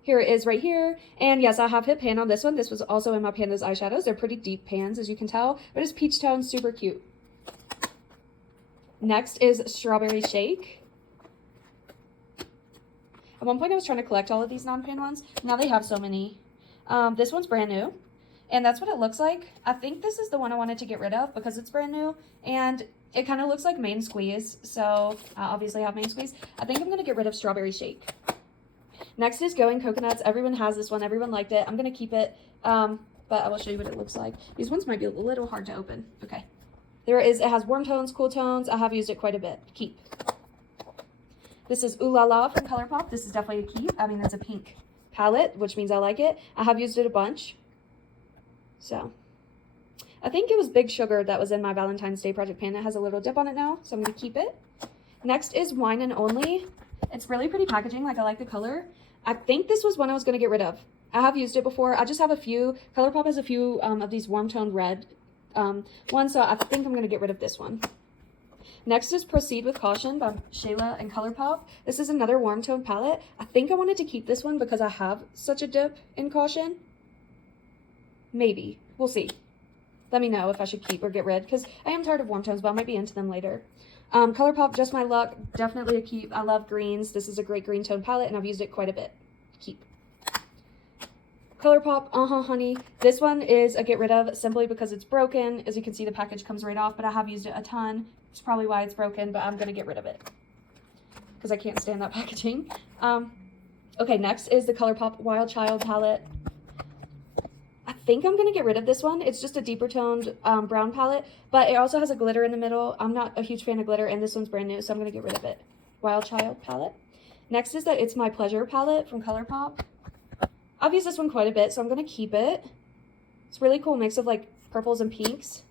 Here it is right here. And yes, I have hit pan on this one. This was also in my Pandas eyeshadows. They're pretty deep pans, as you can tell. But it's peach tone, super cute. Next is Strawberry Shake. At one point, I was trying to collect all of these non-pan ones. Now they have so many. This one's brand new, and that's what it looks like. I think this is the one I wanted to get rid of because it's brand new, and it kind of looks like Main Squeeze, so I obviously have Main Squeeze. I think I'm going to get rid of Strawberry Shake. Next is Going Coconuts. Everyone has this one. Everyone liked it. I'm going to keep it, but I will show you what it looks like. These ones might be a little hard to open. Okay. It has warm tones, cool tones. I have used it quite a bit. Keep. This is Ooh La La from ColourPop. This is definitely a keep. I mean, it's a pink palette, which means I like it. I have used it a bunch. So, I think it was Big Sugar that was in my Valentine's Day project pan. It has a little dip on it now, so I'm going to keep it. Next is Wine and Only. It's really pretty packaging. Like, I like the color. I think this was one I was going to get rid of. I have used it before. I just have a few. ColourPop has a few of these warm toned red ones, so I think I'm going to get rid of this one. Next is Proceed with Caution by Shayla and ColourPop. This is another warm tone palette. I think I wanted to keep this one because I have such a dip in Caution. Maybe. We'll see. Let me know if I should keep or get rid, because I am tired of warm tones, but I might be into them later. ColourPop, Just My Luck, definitely a keep. I love greens. This is a great green tone palette, and I've used it quite a bit. Keep. ColourPop, Honey. This one is a get rid of simply because it's broken. As you can see, the package comes right off, but I have used it a ton. It's probably why it's broken, but I'm going to get rid of it because I can't stand that packaging. Okay, next is the ColourPop Wild Child palette. I think I'm going to get rid of this one. It's just a deeper toned brown palette, but it also has a glitter in the middle. I'm not a huge fan of glitter, and this one's brand new, so I'm going to get rid of it. Wild Child palette. Next is the It's My Pleasure palette from ColourPop. I've used this one quite a bit, so I'm going to keep it. It's a really cool mix of like purples and pinks.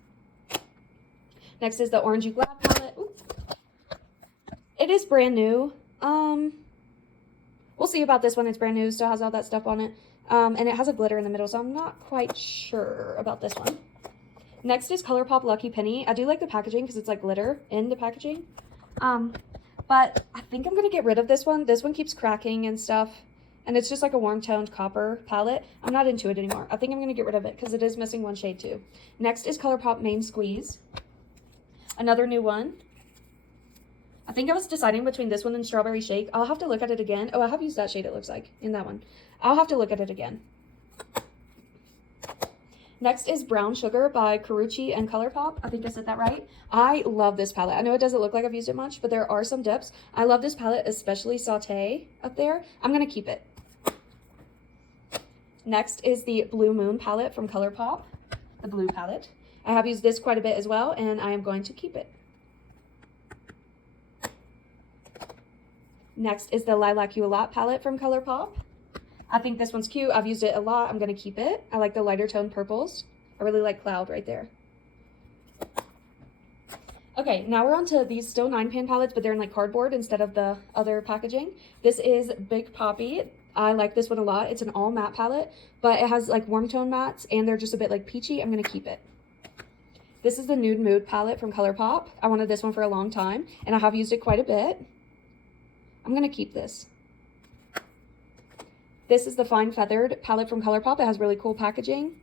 Next is the Orange You Glad palette. Ooh. It is brand new. We'll see about this one. It's brand new, still has all that stuff on it. And it has a glitter in the middle, so I'm not quite sure about this one. Next is ColourPop Lucky Penny. I do like the packaging because it's like glitter in the packaging. But I think I'm going to get rid of this one. This one keeps cracking and stuff. And it's just like a warm toned copper palette. I'm not into it anymore. I think I'm going to get rid of it because it is missing one shade too. Next is ColourPop Main Squeeze. Another new one. I think I was deciding between this one and Strawberry Shake. I'll have to look at it again. Oh, I have used that shade, it looks like, in that one. I'll have to look at it again. Next is Brown Sugar by Karrueche and ColourPop. I think I said that right. I love this palette. I know it doesn't look like I've used it much, but there are some dips. I love this palette, especially Sauté up there. I'm going to keep it. Next is the Blue Moon palette from ColourPop, the blue palette. I have used this quite a bit as well, and I am going to keep it. Next is the Lilac You A Lot palette from ColourPop. I think this one's cute. I've used it a lot. I'm going to keep it. I like the lighter tone purples. I really like Cloud right there. Okay, now we're on to these still 9-pan palettes, but they're in like cardboard instead of the other packaging. This is Big Poppy. I like this one a lot. It's an all matte palette, but it has like warm tone mattes and they're just a bit like peachy. I'm gonna keep it. This is the Nude Mood palette from ColourPop. I wanted this one for a long time and I have used it quite a bit. I'm gonna keep this. This is the Fine Feathered palette from ColourPop. It has really cool packaging.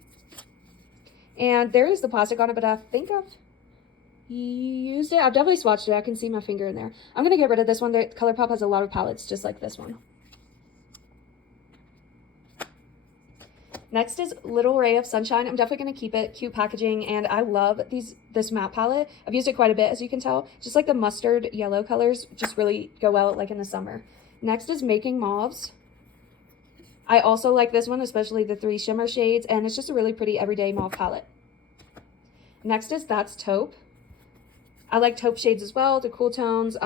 And there is the plastic on it, but I think I've used it. I've definitely swatched it. I can see my finger in there. I'm gonna get rid of this one. ColourPop has a lot of palettes just like this one. Next is Little Ray of Sunshine. I'm definitely gonna keep it. Cute packaging, and I love this matte palette. I've used it quite a bit, as you can tell. Just like the mustard yellow colors just really go well like in the summer. Next is Making Mauves. I also like this one, especially the 3 shimmer shades, and it's just a really pretty everyday mauve palette. Next is That's Taupe. I like taupe shades as well, the cool tones.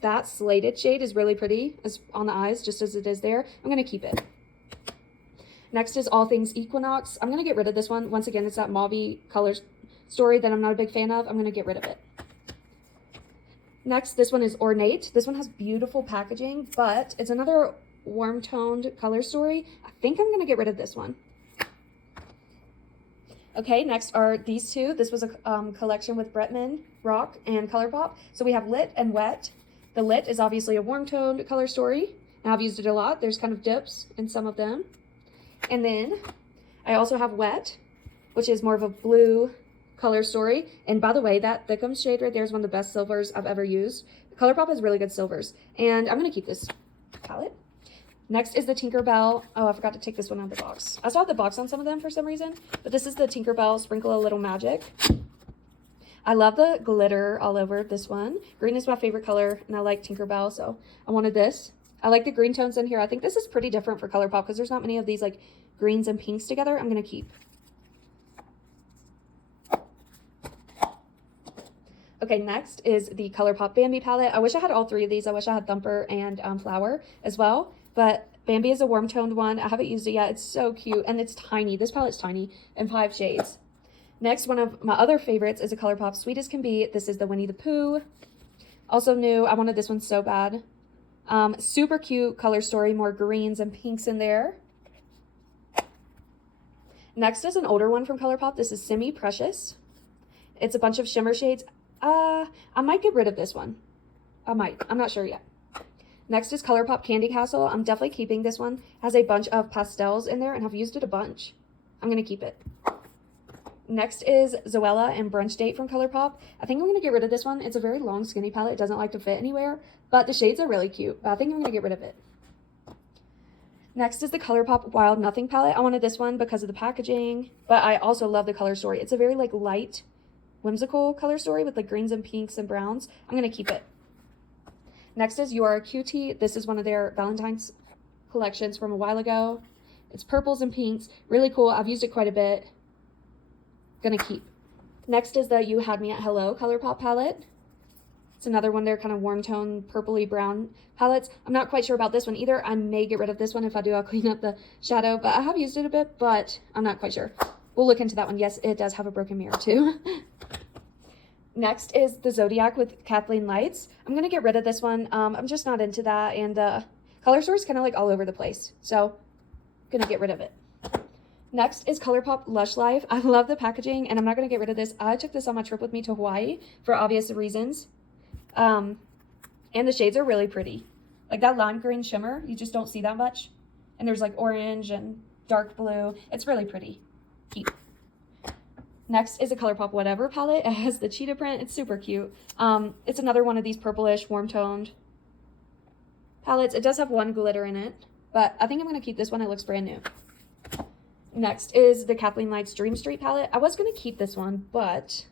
That slated shade is really pretty on the eyes, just as it is there. I'm gonna keep it. Next is All Things Equinox. I'm gonna get rid of this one. Once again, it's that mauve color story that I'm not a big fan of. I'm gonna get rid of it. Next, this one is Ornate. This one has beautiful packaging, but it's another warm toned color story. I think I'm gonna get rid of this one. Okay, next are these two. This was a collection with Bretman Rock and ColourPop. So we have Lit and Wet. The Lit is obviously a warm toned color story, and I've used it a lot. There's kind of dips in some of them. And then I also have Wet, which is more of a blue color story. And by the way, that Thickums shade right there is one of the best silvers I've ever used. ColourPop has really good silvers, and I'm gonna keep this palette. Next is the Tinkerbell. Oh, I forgot to take this one out of the box. I still have the box on some of them for some reason, but this is the Tinkerbell Sprinkle a Little Magic. I love the glitter all over this one. Green is my favorite color, and I like Tinkerbell, so I wanted this. I like the green tones in here. I think this is pretty different for ColourPop because there's not many of these like greens and pinks together. I'm gonna keep. Okay, next is the ColourPop Bambi palette. I wish I had all 3 of these. I wish I had Thumper and Flower as well. But Bambi is a warm toned one. I haven't used it yet. It's so cute and it's tiny. This palette's tiny in 5 shades. Next, one of my other favorites is a ColourPop Sweet as Can Be. This is the Winnie the Pooh. Also new. I wanted this one so bad. Super cute color story. More greens and pinks in there. Next is an older one from ColourPop. This is Semi Precious. It's a bunch of shimmer shades. I might get rid of this one. I might. I'm not sure yet. Next is ColourPop Candy Castle. I'm definitely keeping this one. It has a bunch of pastels in there, and I've used it a bunch. I'm going to keep it. Next is Zoella and Brunch Date from ColourPop. I think I'm going to get rid of this one. It's a very long, skinny palette. It doesn't like to fit anywhere, but the shades are really cute. But I think I'm going to get rid of it. Next is the ColourPop Wild Nothing palette. I wanted this one because of the packaging, but I also love the color story. It's a very like light, whimsical color story with like greens and pinks and browns. I'm going to keep it. Next is You Are a Cutie. This is one of their Valentine's collections from a while ago. It's purples and pinks. Really cool. I've used it quite a bit. Gonna keep. Next is the You Had Me at Hello ColourPop palette. It's another one of their kind of warm tone purpley brown palettes. I'm not quite sure about this one either. I may get rid of this one. If I do, I'll clean up the shadow, but I have used it a bit, but I'm not quite sure. We'll look into that one. Yes, it does have a broken mirror too. Next is the Zodiac with Kathleen Lights. I'm going to get rid of this one. I'm just not into that, and the color story is kind of like all over the place, so I'm going to get rid of it. Next is ColourPop Lush Life. I love the packaging, and I'm not going to get rid of this. I took this on my trip with me to Hawaii for obvious reasons, and the shades are really pretty. Like that lime green shimmer, you just don't see that much, and there's like orange and dark blue. It's really pretty. Keep. Next is a ColourPop Whatever palette. It has the cheetah print. It's super cute. It's another one of these purplish, warm-toned palettes. It does have one glitter in it, but I think I'm going to keep this one. It looks brand new. Next is the Kathleen Lights Dream Street palette. I was going to keep this one, but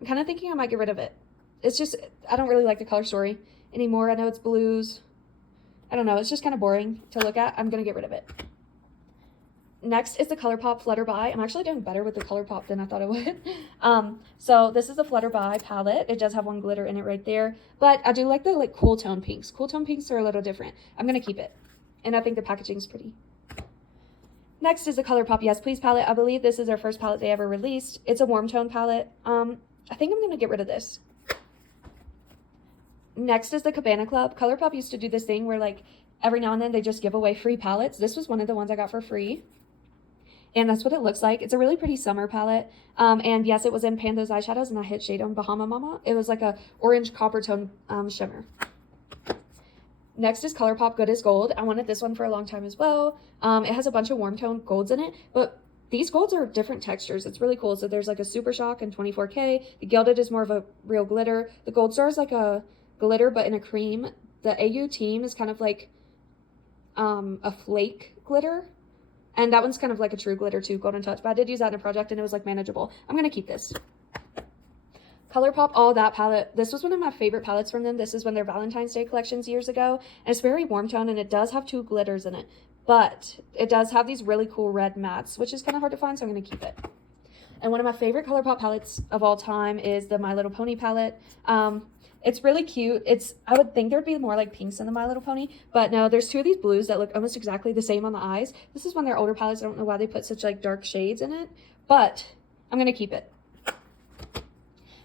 I'm kind of thinking I might get rid of it. It's just, I don't really like the color story anymore. I know it's blues. I don't know. It's just kind of boring to look at. I'm going to get rid of it. Next is the ColourPop Flutter By. I'm actually doing better with the ColourPop than I thought I would. So this is the Flutter By palette. It does have one glitter in it right there, but I do like the cool tone pinks. Cool tone pinks are a little different. I'm gonna keep it, and I think the packaging's pretty. Next is the ColourPop Yes Please palette. I believe this is their first palette they ever released. It's a warm tone palette. I think I'm gonna get rid of this. Next is the Cabana Club. ColourPop used to do this thing where like every now and then they just give away free palettes. This was one of the ones I got for free. And that's what it looks like. It's a really pretty summer palette. And yes, it was in Pando's eyeshadows, and I hit shade on Bahama Mama. It was like a orange copper tone shimmer. Next is ColourPop Good as Gold. I wanted this one for a long time as well. It has a bunch of warm tone golds in it, but these golds are different textures. It's really cool. So there's like a Super Shock and 24K. The Gilded is more of a real glitter. The Gold Star is like a glitter, but in a cream. The AU Team is kind of like a flake glitter. And that one's kind of like a true glitter too, Golden Touch. But I did use that in a project and it was like manageable. I'm going to keep this. ColourPop All That palette. This was one of my favorite palettes from them. This is one of their Valentine's Day collections years ago. And it's very warm tone and it does have 2 glitters in it. But it does have these really cool red mattes, which is kind of hard to find, so I'm going to keep it. And one of my favorite ColourPop palettes of all time is the My Little Pony palette. It's really cute. I would think there'd be more like pinks in the My Little Pony, but no, there's 2 of these blues that look almost exactly the same on the eyes. This is one of their older palettes. I don't know why they put such like dark shades in it, but I'm going to keep it.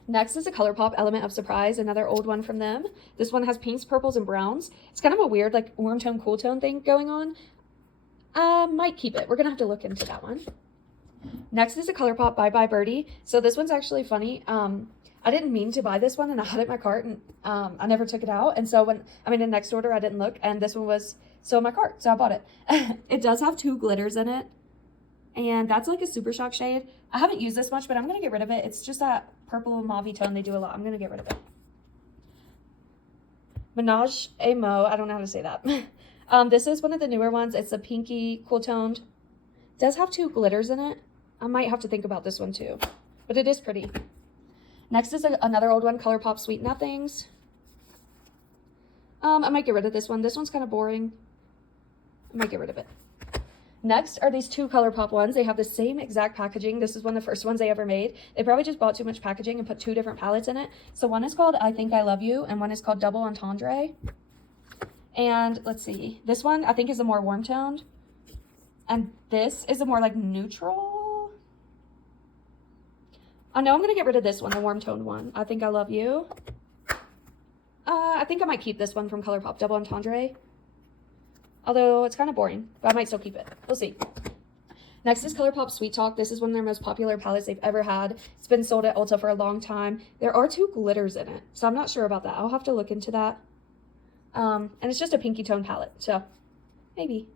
Next is the ColourPop Element of Surprise, another old one from them. This one has pinks, purples, and browns. It's kind of a weird like warm tone, cool tone thing going on. Might keep it. We're going to have to look into that one. Next is the ColourPop Bye Bye Birdie. So this one's actually funny. I didn't mean to buy this one and I had it in my cart and I never took it out. And so when I made a next order, I didn't look and this one was still in my cart. So I bought it. It does have 2 glitters in it. And that's like a Super Shock shade. I haven't used this much, but I'm going to get rid of it. It's just that purple mauve tone they do a lot. I'm going to get rid of it. Menage a Mo. I don't know how to say that. This is one of the newer ones. It's a pinky, cool toned. It does have 2 glitters in it. I might have to think about this one too, but it is pretty. Next is another old one, ColourPop Sweet Nothings. I might get rid of this one. This one's kind of boring. I might get rid of it. Next are these 2 ColourPop ones. They have the same exact packaging. This is one of the first ones they ever made. They probably just bought too much packaging and put 2 different palettes in it. So one is called I Think I Love You and one is called Double Entendre. And let's see, this one I think is a more warm toned. And this is a more like neutral. I know I'm going to get rid of this one, the warm toned one. I Think I Love You. I think I might keep this one from ColourPop, Double Entendre. Although it's kind of boring, but I might still keep it. We'll see. Next is ColourPop Sweet Talk. This is one of their most popular palettes they've ever had. It's been sold at Ulta for a long time. There are 2 glitters in it, so I'm not sure about that. I'll have to look into that. And it's just a pinky tone palette, so maybe.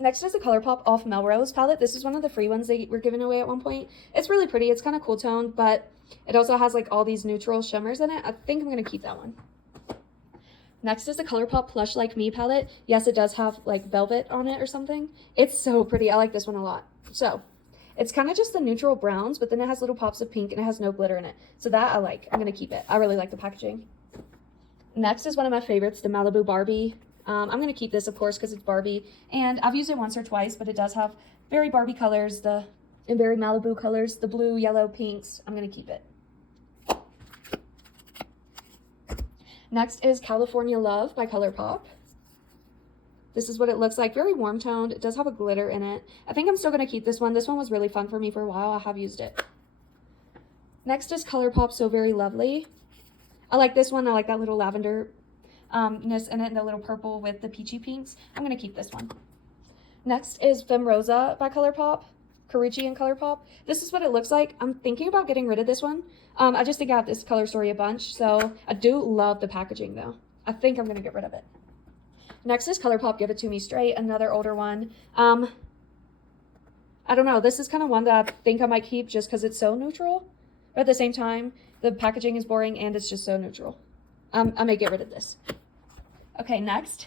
Next is the ColourPop Off Melrose palette. This is one of the free ones they were giving away at one point. It's really pretty. It's kind of cool toned, but it also has like all these neutral shimmers in it. I think I'm going to keep that one. Next is the ColourPop Plush Like Me palette. Yes, it does have like velvet on it or something. It's so pretty. I like this one a lot. So it's kind of just the neutral browns, but then it has little pops of pink and it has no glitter in it. So that I like. I'm going to keep it. I really like the packaging. Next is one of my favorites, the Malibu Barbie. I'm going to keep this, of course, because it's Barbie. And I've used it once or twice, but it does have very Barbie colors, and very Malibu colors, the blue, yellow, pinks. I'm going to keep it. Next is California Love by ColourPop. This is what it looks like. Very warm toned. It does have a glitter in it. I think I'm still going to keep this one. This one was really fun for me for a while. I have used it. Next is ColourPop So Very Lovely. I like this one. I like that little lavender ness in it and the little purple with the peachy pinks. I'm going to keep this one. Next is Femme Rosa by ColourPop. Carucci and ColourPop. This is what it looks like. I'm thinking about getting rid of this one. I just think I have this color story a bunch, so I do love the packaging though. I think I'm going to get rid of it. Next is ColourPop Give It To Me Straight, another older one. I don't know. This is kind of one that I think I might keep just because it's so neutral. But at the same time, the packaging is boring and it's just so neutral. I may get rid of this. Okay, next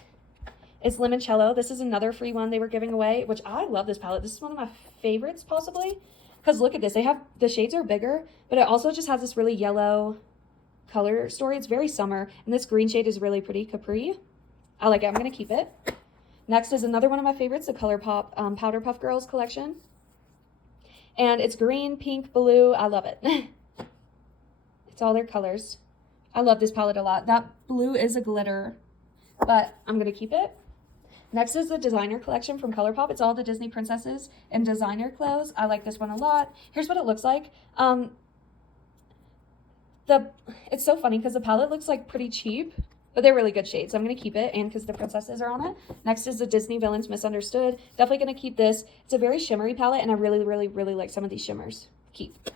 is Limoncello. This is another free one they were giving away, which I love this palette. This is one of my favorites possibly. Because look at this. The shades are bigger, but it also just has this really yellow color story. It's very summer. And this green shade is really pretty, Capri. I like it. I'm going to keep it. Next is another one of my favorites, the ColourPop Powder Puff Girls collection. And it's green, pink, blue. I love it. It's all their colors. I love this palette a lot. That blue is a glitter, but I'm going to keep it. Next is the designer collection from ColourPop. It's all the Disney princesses in designer clothes. I like this one a lot. Here's what it looks like. It's so funny because the palette looks like pretty cheap, but they're really good shades. So I'm going to keep it, and because the princesses are on it. Next is the Disney Villains Misunderstood. Definitely going to keep this. It's a very shimmery palette, and I really, really, really like some of these shimmers. Keep.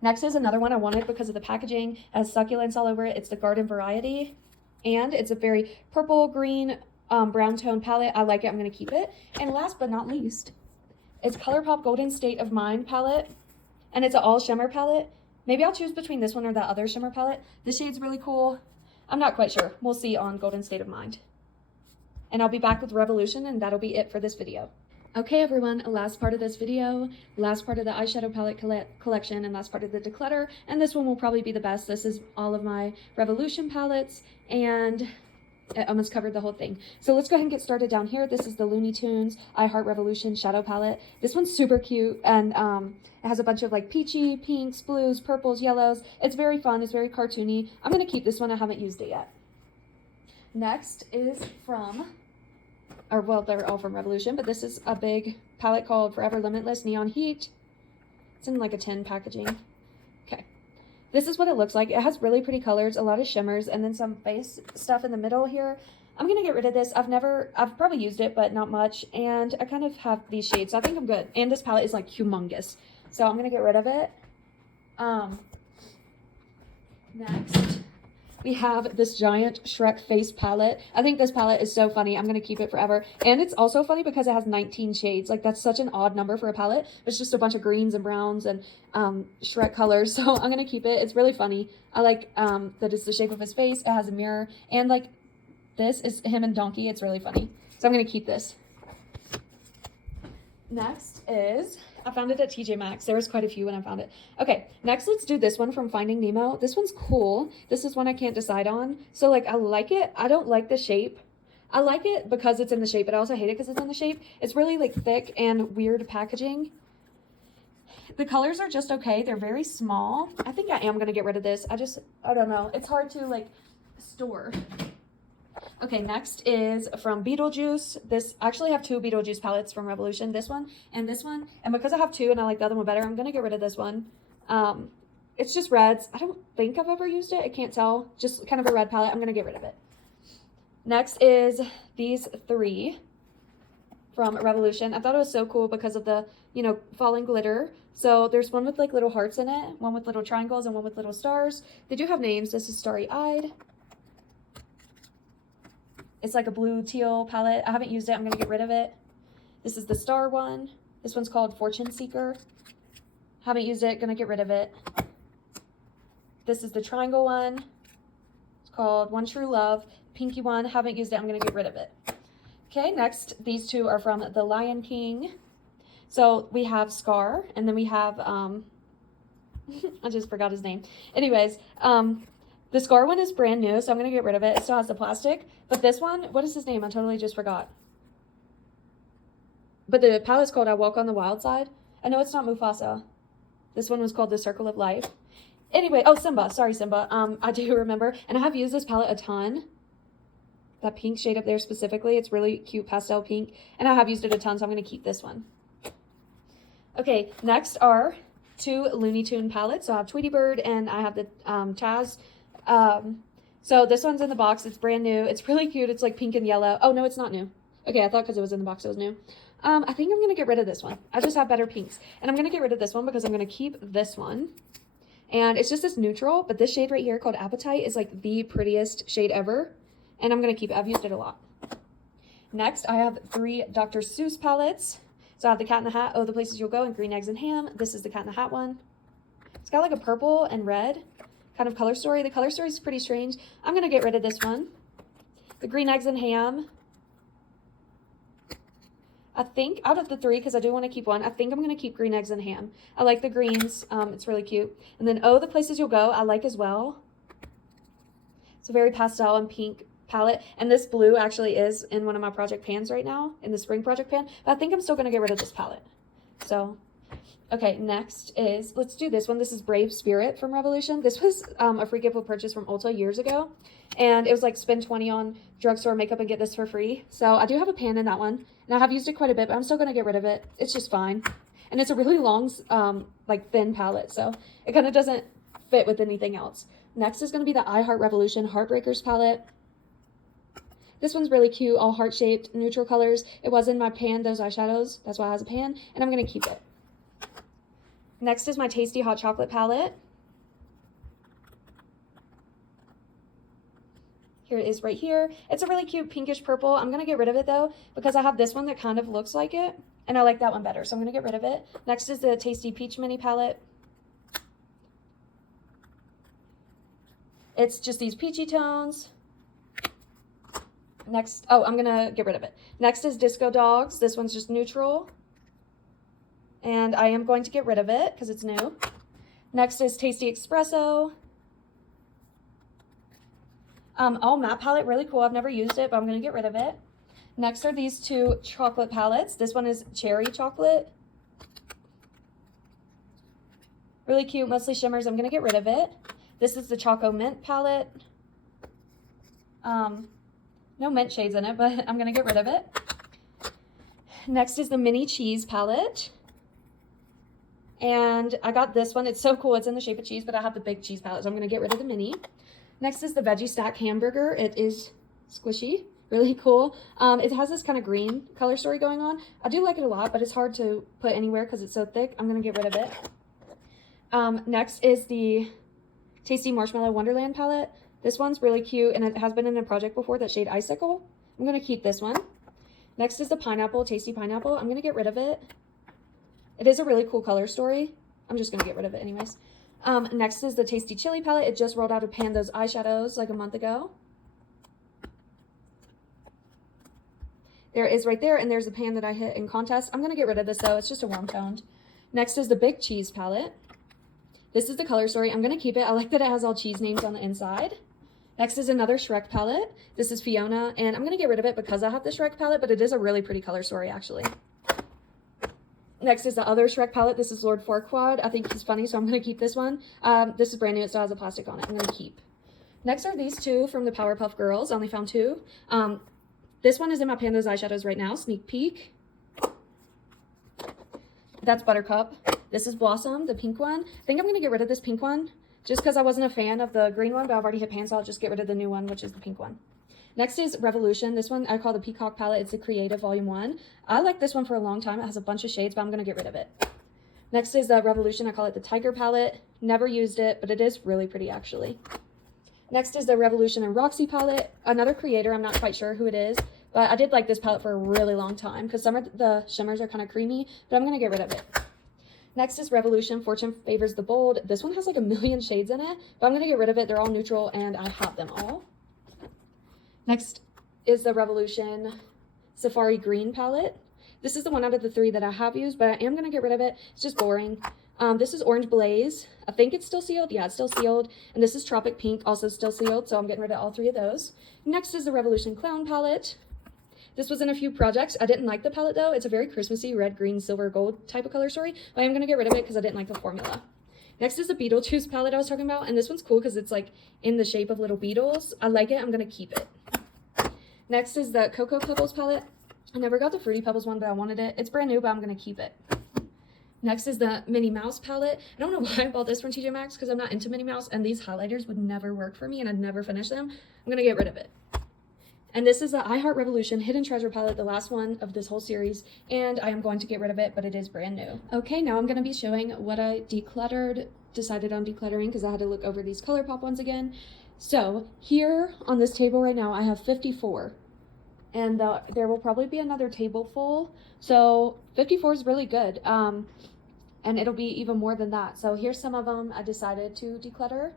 Next is another one I wanted because of the packaging. It has succulents all over it. It's the Garden Variety, and it's a very purple, green, brown tone palette. I like it. I'm going to keep it. And last but not least, it's ColourPop Golden State of Mind palette, and it's an all shimmer palette. Maybe I'll choose between this one or that other shimmer palette. This shade's really cool. I'm not quite sure. We'll see on Golden State of Mind. And I'll be back with Revolution, and that'll be it for this video. Okay, everyone, last part of this video, last part of the eyeshadow palette collection, and last part of the declutter, and this one will probably be the best. This is all of my Revolution palettes, and it almost covered the whole thing. So let's go ahead and get started down here. This is the Looney Tunes I Heart Revolution shadow palette. This one's super cute, and it has a bunch of like peachy, pinks, blues, purples, yellows. It's very fun. It's very cartoony. I'm going to keep this one. I haven't used it yet. Next is from... or well, they're all from Revolution, but this is a big palette called Forever Limitless Neon Heat. It's in like a tin packaging. Okay. This is what it looks like. It has really pretty colors, a lot of shimmers, and then some face stuff in the middle here. I'm going to get rid of this. I've probably used it, but not much, and I kind of have these shades, so I think I'm good. And this palette is like humongous, so I'm going to get rid of it. Next, we have this giant Shrek face palette. I think this palette is so funny. I'm going to keep it forever. And it's also funny because it has 19 shades. Like, that's such an odd number for a palette. It's just a bunch of greens and browns and Shrek colors. So I'm going to keep it. It's really funny. I like that it's the shape of his face. It has a mirror. And, like, this is him and Donkey. It's really funny. So I'm going to keep this. Next is... I found it at TJ Maxx. There was quite a few when I found it. Okay, next let's do this one from Finding Nemo. This one's cool. This is one I can't decide on. So, like, I like it. I don't like the shape. I like it because it's in the shape, but I also hate it because it's in the shape. It's really, like, thick and weird packaging. The colors are just okay. They're very small. I think I am going to get rid of this. I don't know. It's hard to, like, store. Okay, next is from Beetlejuice. I actually have two Beetlejuice palettes from Revolution, this one and this one. And because I have two and I like the other one better, I'm going to get rid of this one. It's just reds. I don't think I've ever used it. I can't tell. Just kind of a red palette. I'm going to get rid of it. Next is these three from Revolution. I thought it was so cool because of the, you know, falling glitter. So there's one with like little hearts in it, one with little triangles, and one with little stars. They do have names. This is Starry Eyed. It's like a blue teal palette. I haven't used it. I'm going to get rid of it. This is the star one. This one's called Fortune Seeker. Haven't used it. Going to get rid of it. This is the triangle one. It's called One True Love. Pinky one. Haven't used it. I'm going to get rid of it. Okay, next, these two are from The Lion King. So we have Scar, and then we have, I just forgot his name. Anyways, the Scar one is brand new, so I'm going to get rid of it. It still has the plastic. But this one, what is his name? I totally just forgot. But the palette's called I Walk on the Wild Side. I know it's not Mufasa. This one was called The Circle of Life. Anyway, oh, Simba. Sorry, Simba. I do remember. And I have used this palette a ton. That pink shade up there specifically. It's really cute pastel pink. And I have used it a ton, so I'm going to keep this one. Okay, next are two Looney Tune palettes. So I have Tweety Bird and I have the Taz. So this one's in the box. It's brand new. It's really cute. It's like pink and yellow. Oh, no, it's not new. Okay, I thought because it was in the box it was new. I think I'm going to get rid of this one. I just have better pinks. And I'm going to get rid of this one because I'm going to keep this one. And it's just this neutral, but this shade right here called Appetite is like the prettiest shade ever. And I'm going to keep it. I've used it a lot. Next, I have three Dr. Seuss palettes. So I have the Cat in the Hat, Oh, the Places You'll Go, and Green Eggs and Ham. This is the Cat in the Hat one. It's got like a purple and red kind of color story. The color story is pretty strange. I'm going to get rid of this one. The Green Eggs and Ham. I think out of the three, because I do want to keep one, I think I'm going to keep Green Eggs and Ham. I like the greens. It's really cute. And then Oh, the Places You'll Go, I like as well. It's a very pastel and pink palette. And this blue actually is in one of my project pans right now, in the spring project pan. But I think I'm still going to get rid of this palette. So... okay, next is, let's do this one. This is Brave Spirit from Revolution. This was a free gift with purchase from Ulta years ago. And it was like spend 20 on drugstore makeup and get this for free. So I do have a pan in that one. And I have used it quite a bit, but I'm still going to get rid of it. It's just fine. And it's a really long, like thin palette. So it kind of doesn't fit with anything else. Next is going to be the I Heart Revolution Heartbreakers palette. This one's really cute, all heart-shaped, neutral colors. It was in my pan, those eyeshadows. That's why it has a pan, and I'm going to keep it. Next is my Tasty Hot Chocolate palette. Here it is right here. It's a really cute pinkish purple. I'm going to get rid of it, though, because I have this one that kind of looks like it, and I like that one better, so I'm going to get rid of it. Next is the Tasty Peach Mini palette. It's just these peachy tones. Next, oh, I'm gonna get rid of it. Next is Disco Dogs. This one's just neutral. And I am going to get rid of it because it's new. Next is Tasty Espresso. All matte palette, really cool. I've never used it, but I'm gonna get rid of it. Next are these two chocolate palettes. This one is Cherry Chocolate. Really cute, mostly shimmers. I'm gonna get rid of it. This is the Choco Mint palette. No mint shades in it, but I'm gonna get rid of it. Next is the Mini Cheese palette. And I got this one. It's so cool. It's in the shape of cheese, but I have the big cheese palette, so I'm gonna get rid of the mini. Next is the Veggie Stack Hamburger. It is squishy, really cool. It has this kind of green color story going on. I do like it a lot, but it's hard to put anywhere because it's so thick. I'm gonna get rid of it. Next is the Tasty Marshmallow Wonderland palette. This one's really cute, and it has been in a project before, that shade Icicle. I'm going to keep this one. Next is the Pineapple, Tasty Pineapple. I'm going to get rid of it. It is a really cool color story. I'm just going to get rid of it anyways. Next is the Tasty Chili palette. It just rolled out of pan, those eyeshadows, like a month ago. There it is right there, and there's a pan that I hit in contest. I'm going to get rid of this, though. It's just a warm toned. Next is the Big Cheese palette. This is the color story. I'm going to keep it. I like that it has all cheese names on the inside. Next is another Shrek palette. This is Fiona, and I'm going to get rid of it because I have the Shrek palette, but it is a really pretty color story, actually. Next is the other Shrek palette. This is Lord Farquaad. I think he's funny, so I'm going to keep this one. This is brand new. It still has a plastic on it. I'm going to keep. Next are these two from the Powerpuff Girls. I only found two. This one is in my Pandas eyeshadows right now. Sneak peek. That's Buttercup. This is Blossom, the pink one. I think I'm going to get rid of this pink one just because I wasn't a fan of the green one, but I've already hit pan, so I'll just get rid of the new one, which is the pink one. Next is Revolution. This one I call the Peacock palette. It's the Creative Volume 1. I like this one for a long time. It has a bunch of shades, but I'm going to get rid of it. Next is the Revolution. I call it the Tiger palette. Never used it, but it is really pretty, actually. Next is the Revolution and Roxy palette. Another creator. I'm not quite sure who it is, but I did like this palette for a really long time because some of the shimmers are kind of creamy, but I'm going to get rid of it. Next is Revolution, Fortune Favors the Bold. This one has like a million shades in it, but I'm going to get rid of it. They're all neutral, and I have them all. Next is the Revolution Safari Green palette. This is the one out of the three that I have used, but I am going to get rid of it. It's just boring. This is Orange Blaze. I think it's still sealed. Yeah, it's still sealed. And this is Tropic Pink, also still sealed, so I'm getting rid of all three of those. Next is the Revolution Clown palette. This was in a few projects. I didn't like the palette, though. It's a very Christmassy red, green, silver, gold type of color story, but I'm going to get rid of it because I didn't like the formula. Next is the Beetlejuice palette I was talking about, and this one's cool because it's like in the shape of little beetles. I like it. I'm going to keep it. Next is the Cocoa Pebbles palette. I never got the Fruity Pebbles one, but I wanted it. It's brand new, but I'm going to keep it. Next is the Minnie Mouse palette. I don't know why I bought this from TJ Maxx because I'm not into Minnie Mouse, and these highlighters would never work for me, and I'd never finish them. I'm going to get rid of it. And this is the I Heart Revolution Hidden Treasure palette, the last one of this whole series, and I am going to get rid of it, but it is brand new. Okay, now I'm going to be showing what I decided on decluttering because I had to look over these ColourPop ones again. So here on this table right now, I have 54, and there will probably be another table full, so 54 is really good, and it'll be even more than that. So here's some of them I decided to declutter.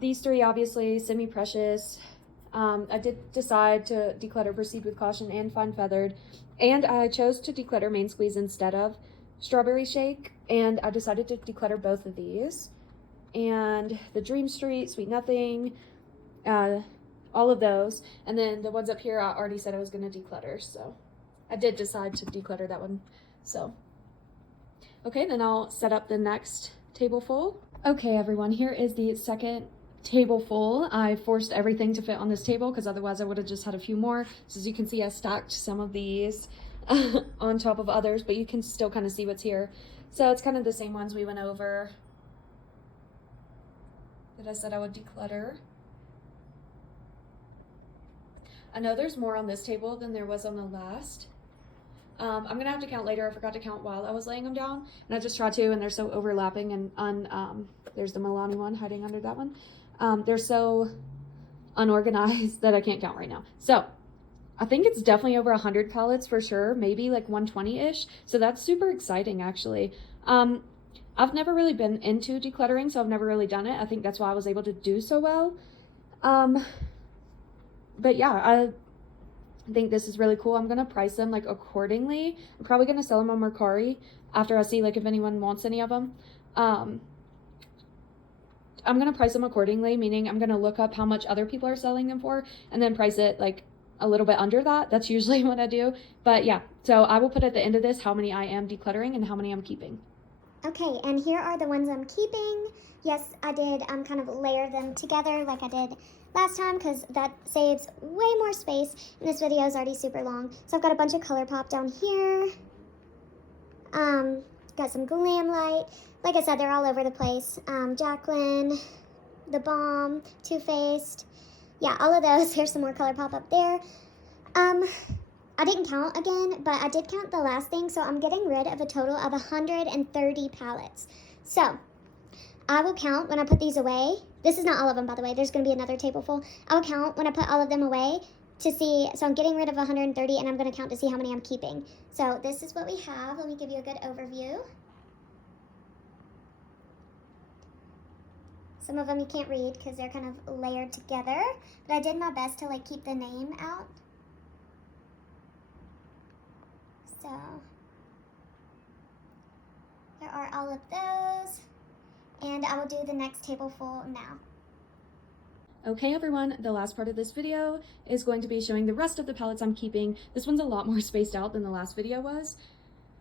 These three, obviously, semi-precious. I did decide to declutter Proceed with Caution and Fine Feathered, and I chose to declutter Main Squeeze instead of Strawberry Shake, and I decided to declutter both of these. And the Dream Street, Sweet Nothing, all of those. And then the ones up here, I already said I was going to declutter, so I did decide to declutter that one. So, okay, then I'll set up the next table full. Okay, everyone, here is the second table full. I forced everything to fit on this table because otherwise I would have just had a few more. So as you can see, I stacked some of these on top of others, but you can still kind of see what's here. So it's kind of the same ones we went over. that I said I would declutter. I know there's more on this table than there was on the last. I'm gonna have to count later. I forgot to count while I was laying them down, and I just tried to, and they're so overlapping, and there's the Milani one hiding under that one. They're so unorganized that I can't count right now. So I think it's definitely over 100 palettes for sure, maybe like 120-ish. So that's super exciting, actually. I've never really been into decluttering, so I've never really done it. I think that's why I was able to do so well. But yeah, I think this is really cool. I'm gonna price them like accordingly. I'm probably gonna sell them on Mercari after I see like if anyone wants any of them. I'm gonna price them accordingly, meaning I'm gonna look up how much other people are selling them for and then price it like a little bit under that. That's usually what I do. But yeah, so I will put at the end of this how many I am decluttering and how many I'm keeping. Okay, and here are the ones I'm keeping. Yes, I did kind of layer them together like I did last time because that saves way more space, and this video is already super long. So I've got a bunch of ColourPop down here. Got some Glam Light. Like I said, they're all over the place. Jacqueline, The Balm, Too Faced. Yeah, all of those. Here's some more ColourPop up there. I didn't count again, but I did count the last thing, so I'm getting rid of a total of 130 palettes. So I will count when I put these away. This is not all of them, by the way. There's going to be another table full. I'll count when I put all of them away to see. So I'm getting rid of 130, and I'm going to count to see how many I'm keeping. So this is what we have. Let me give you a good overview. Some of them you can't read because they're kind of layered together, but I did my best to like keep the name out. So there are all of those, and I will do the next table full now. Okay everyone, the last part of this video is going to be showing the rest of the palettes I'm keeping. This one's a lot more spaced out than the last video was,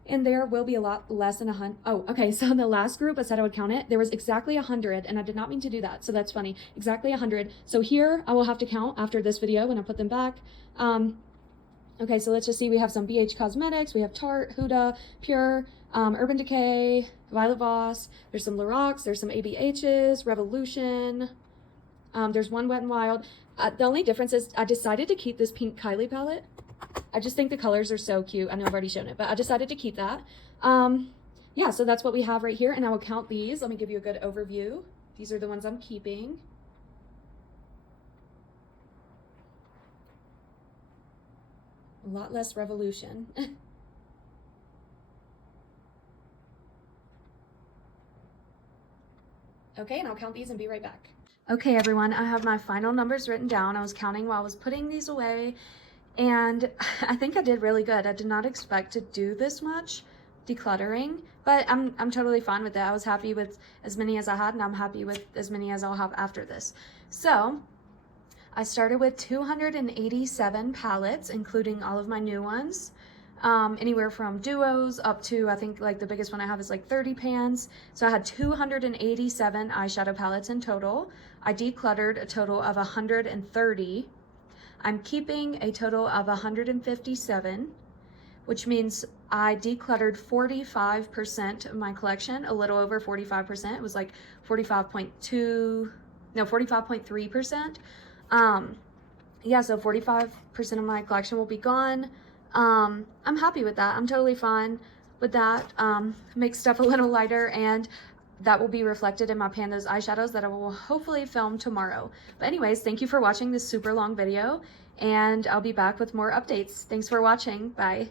and there will be a lot less than 100. Oh, okay, so in the last group I said I would count it. There was exactly 100, and I did not mean to do that, so that's funny. Exactly 100. So here I will have to count after this video when I put them back. Okay, so let's just see. We have some BH Cosmetics, we have Tarte, Huda, Pure, Urban Decay, Violet Voss. There's some Lorax, there's some ABHs, Revolution. There's one Wet n Wild. The only difference is I decided to keep this pink Kylie palette. I just think the colors are so cute. I know I've already shown it, but I decided to keep that. Yeah, so that's what we have right here, and I will count these. Let me give you a good overview. These are the ones I'm keeping. A lot less Revolution. Okay, and I'll count these and be right back. Okay, everyone, I have my final numbers written down. I was counting while I was putting these away, and I think I did really good. I did not expect to do this much decluttering, but I'm totally fine with it. I was happy with as many as I had, and I'm happy with as many as I'll have after this. So I started with 287 palettes, including all of my new ones. Anywhere from duos up to, I think like the biggest one I have is like 30 pans. So I had 287 eyeshadow palettes in total. I decluttered a total of 130. I'm keeping a total of 157, which means I decluttered 45% of my collection, a little over 45%. It was like 45.3%. Yeah, so 45% of my collection will be gone. I'm happy with that. I'm totally fine with that. Make stuff a little lighter, and that will be reflected in my Pandas eyeshadows that I will hopefully film tomorrow. But anyways, thank you for watching this super long video, and I'll be back with more updates. Thanks for watching. Bye.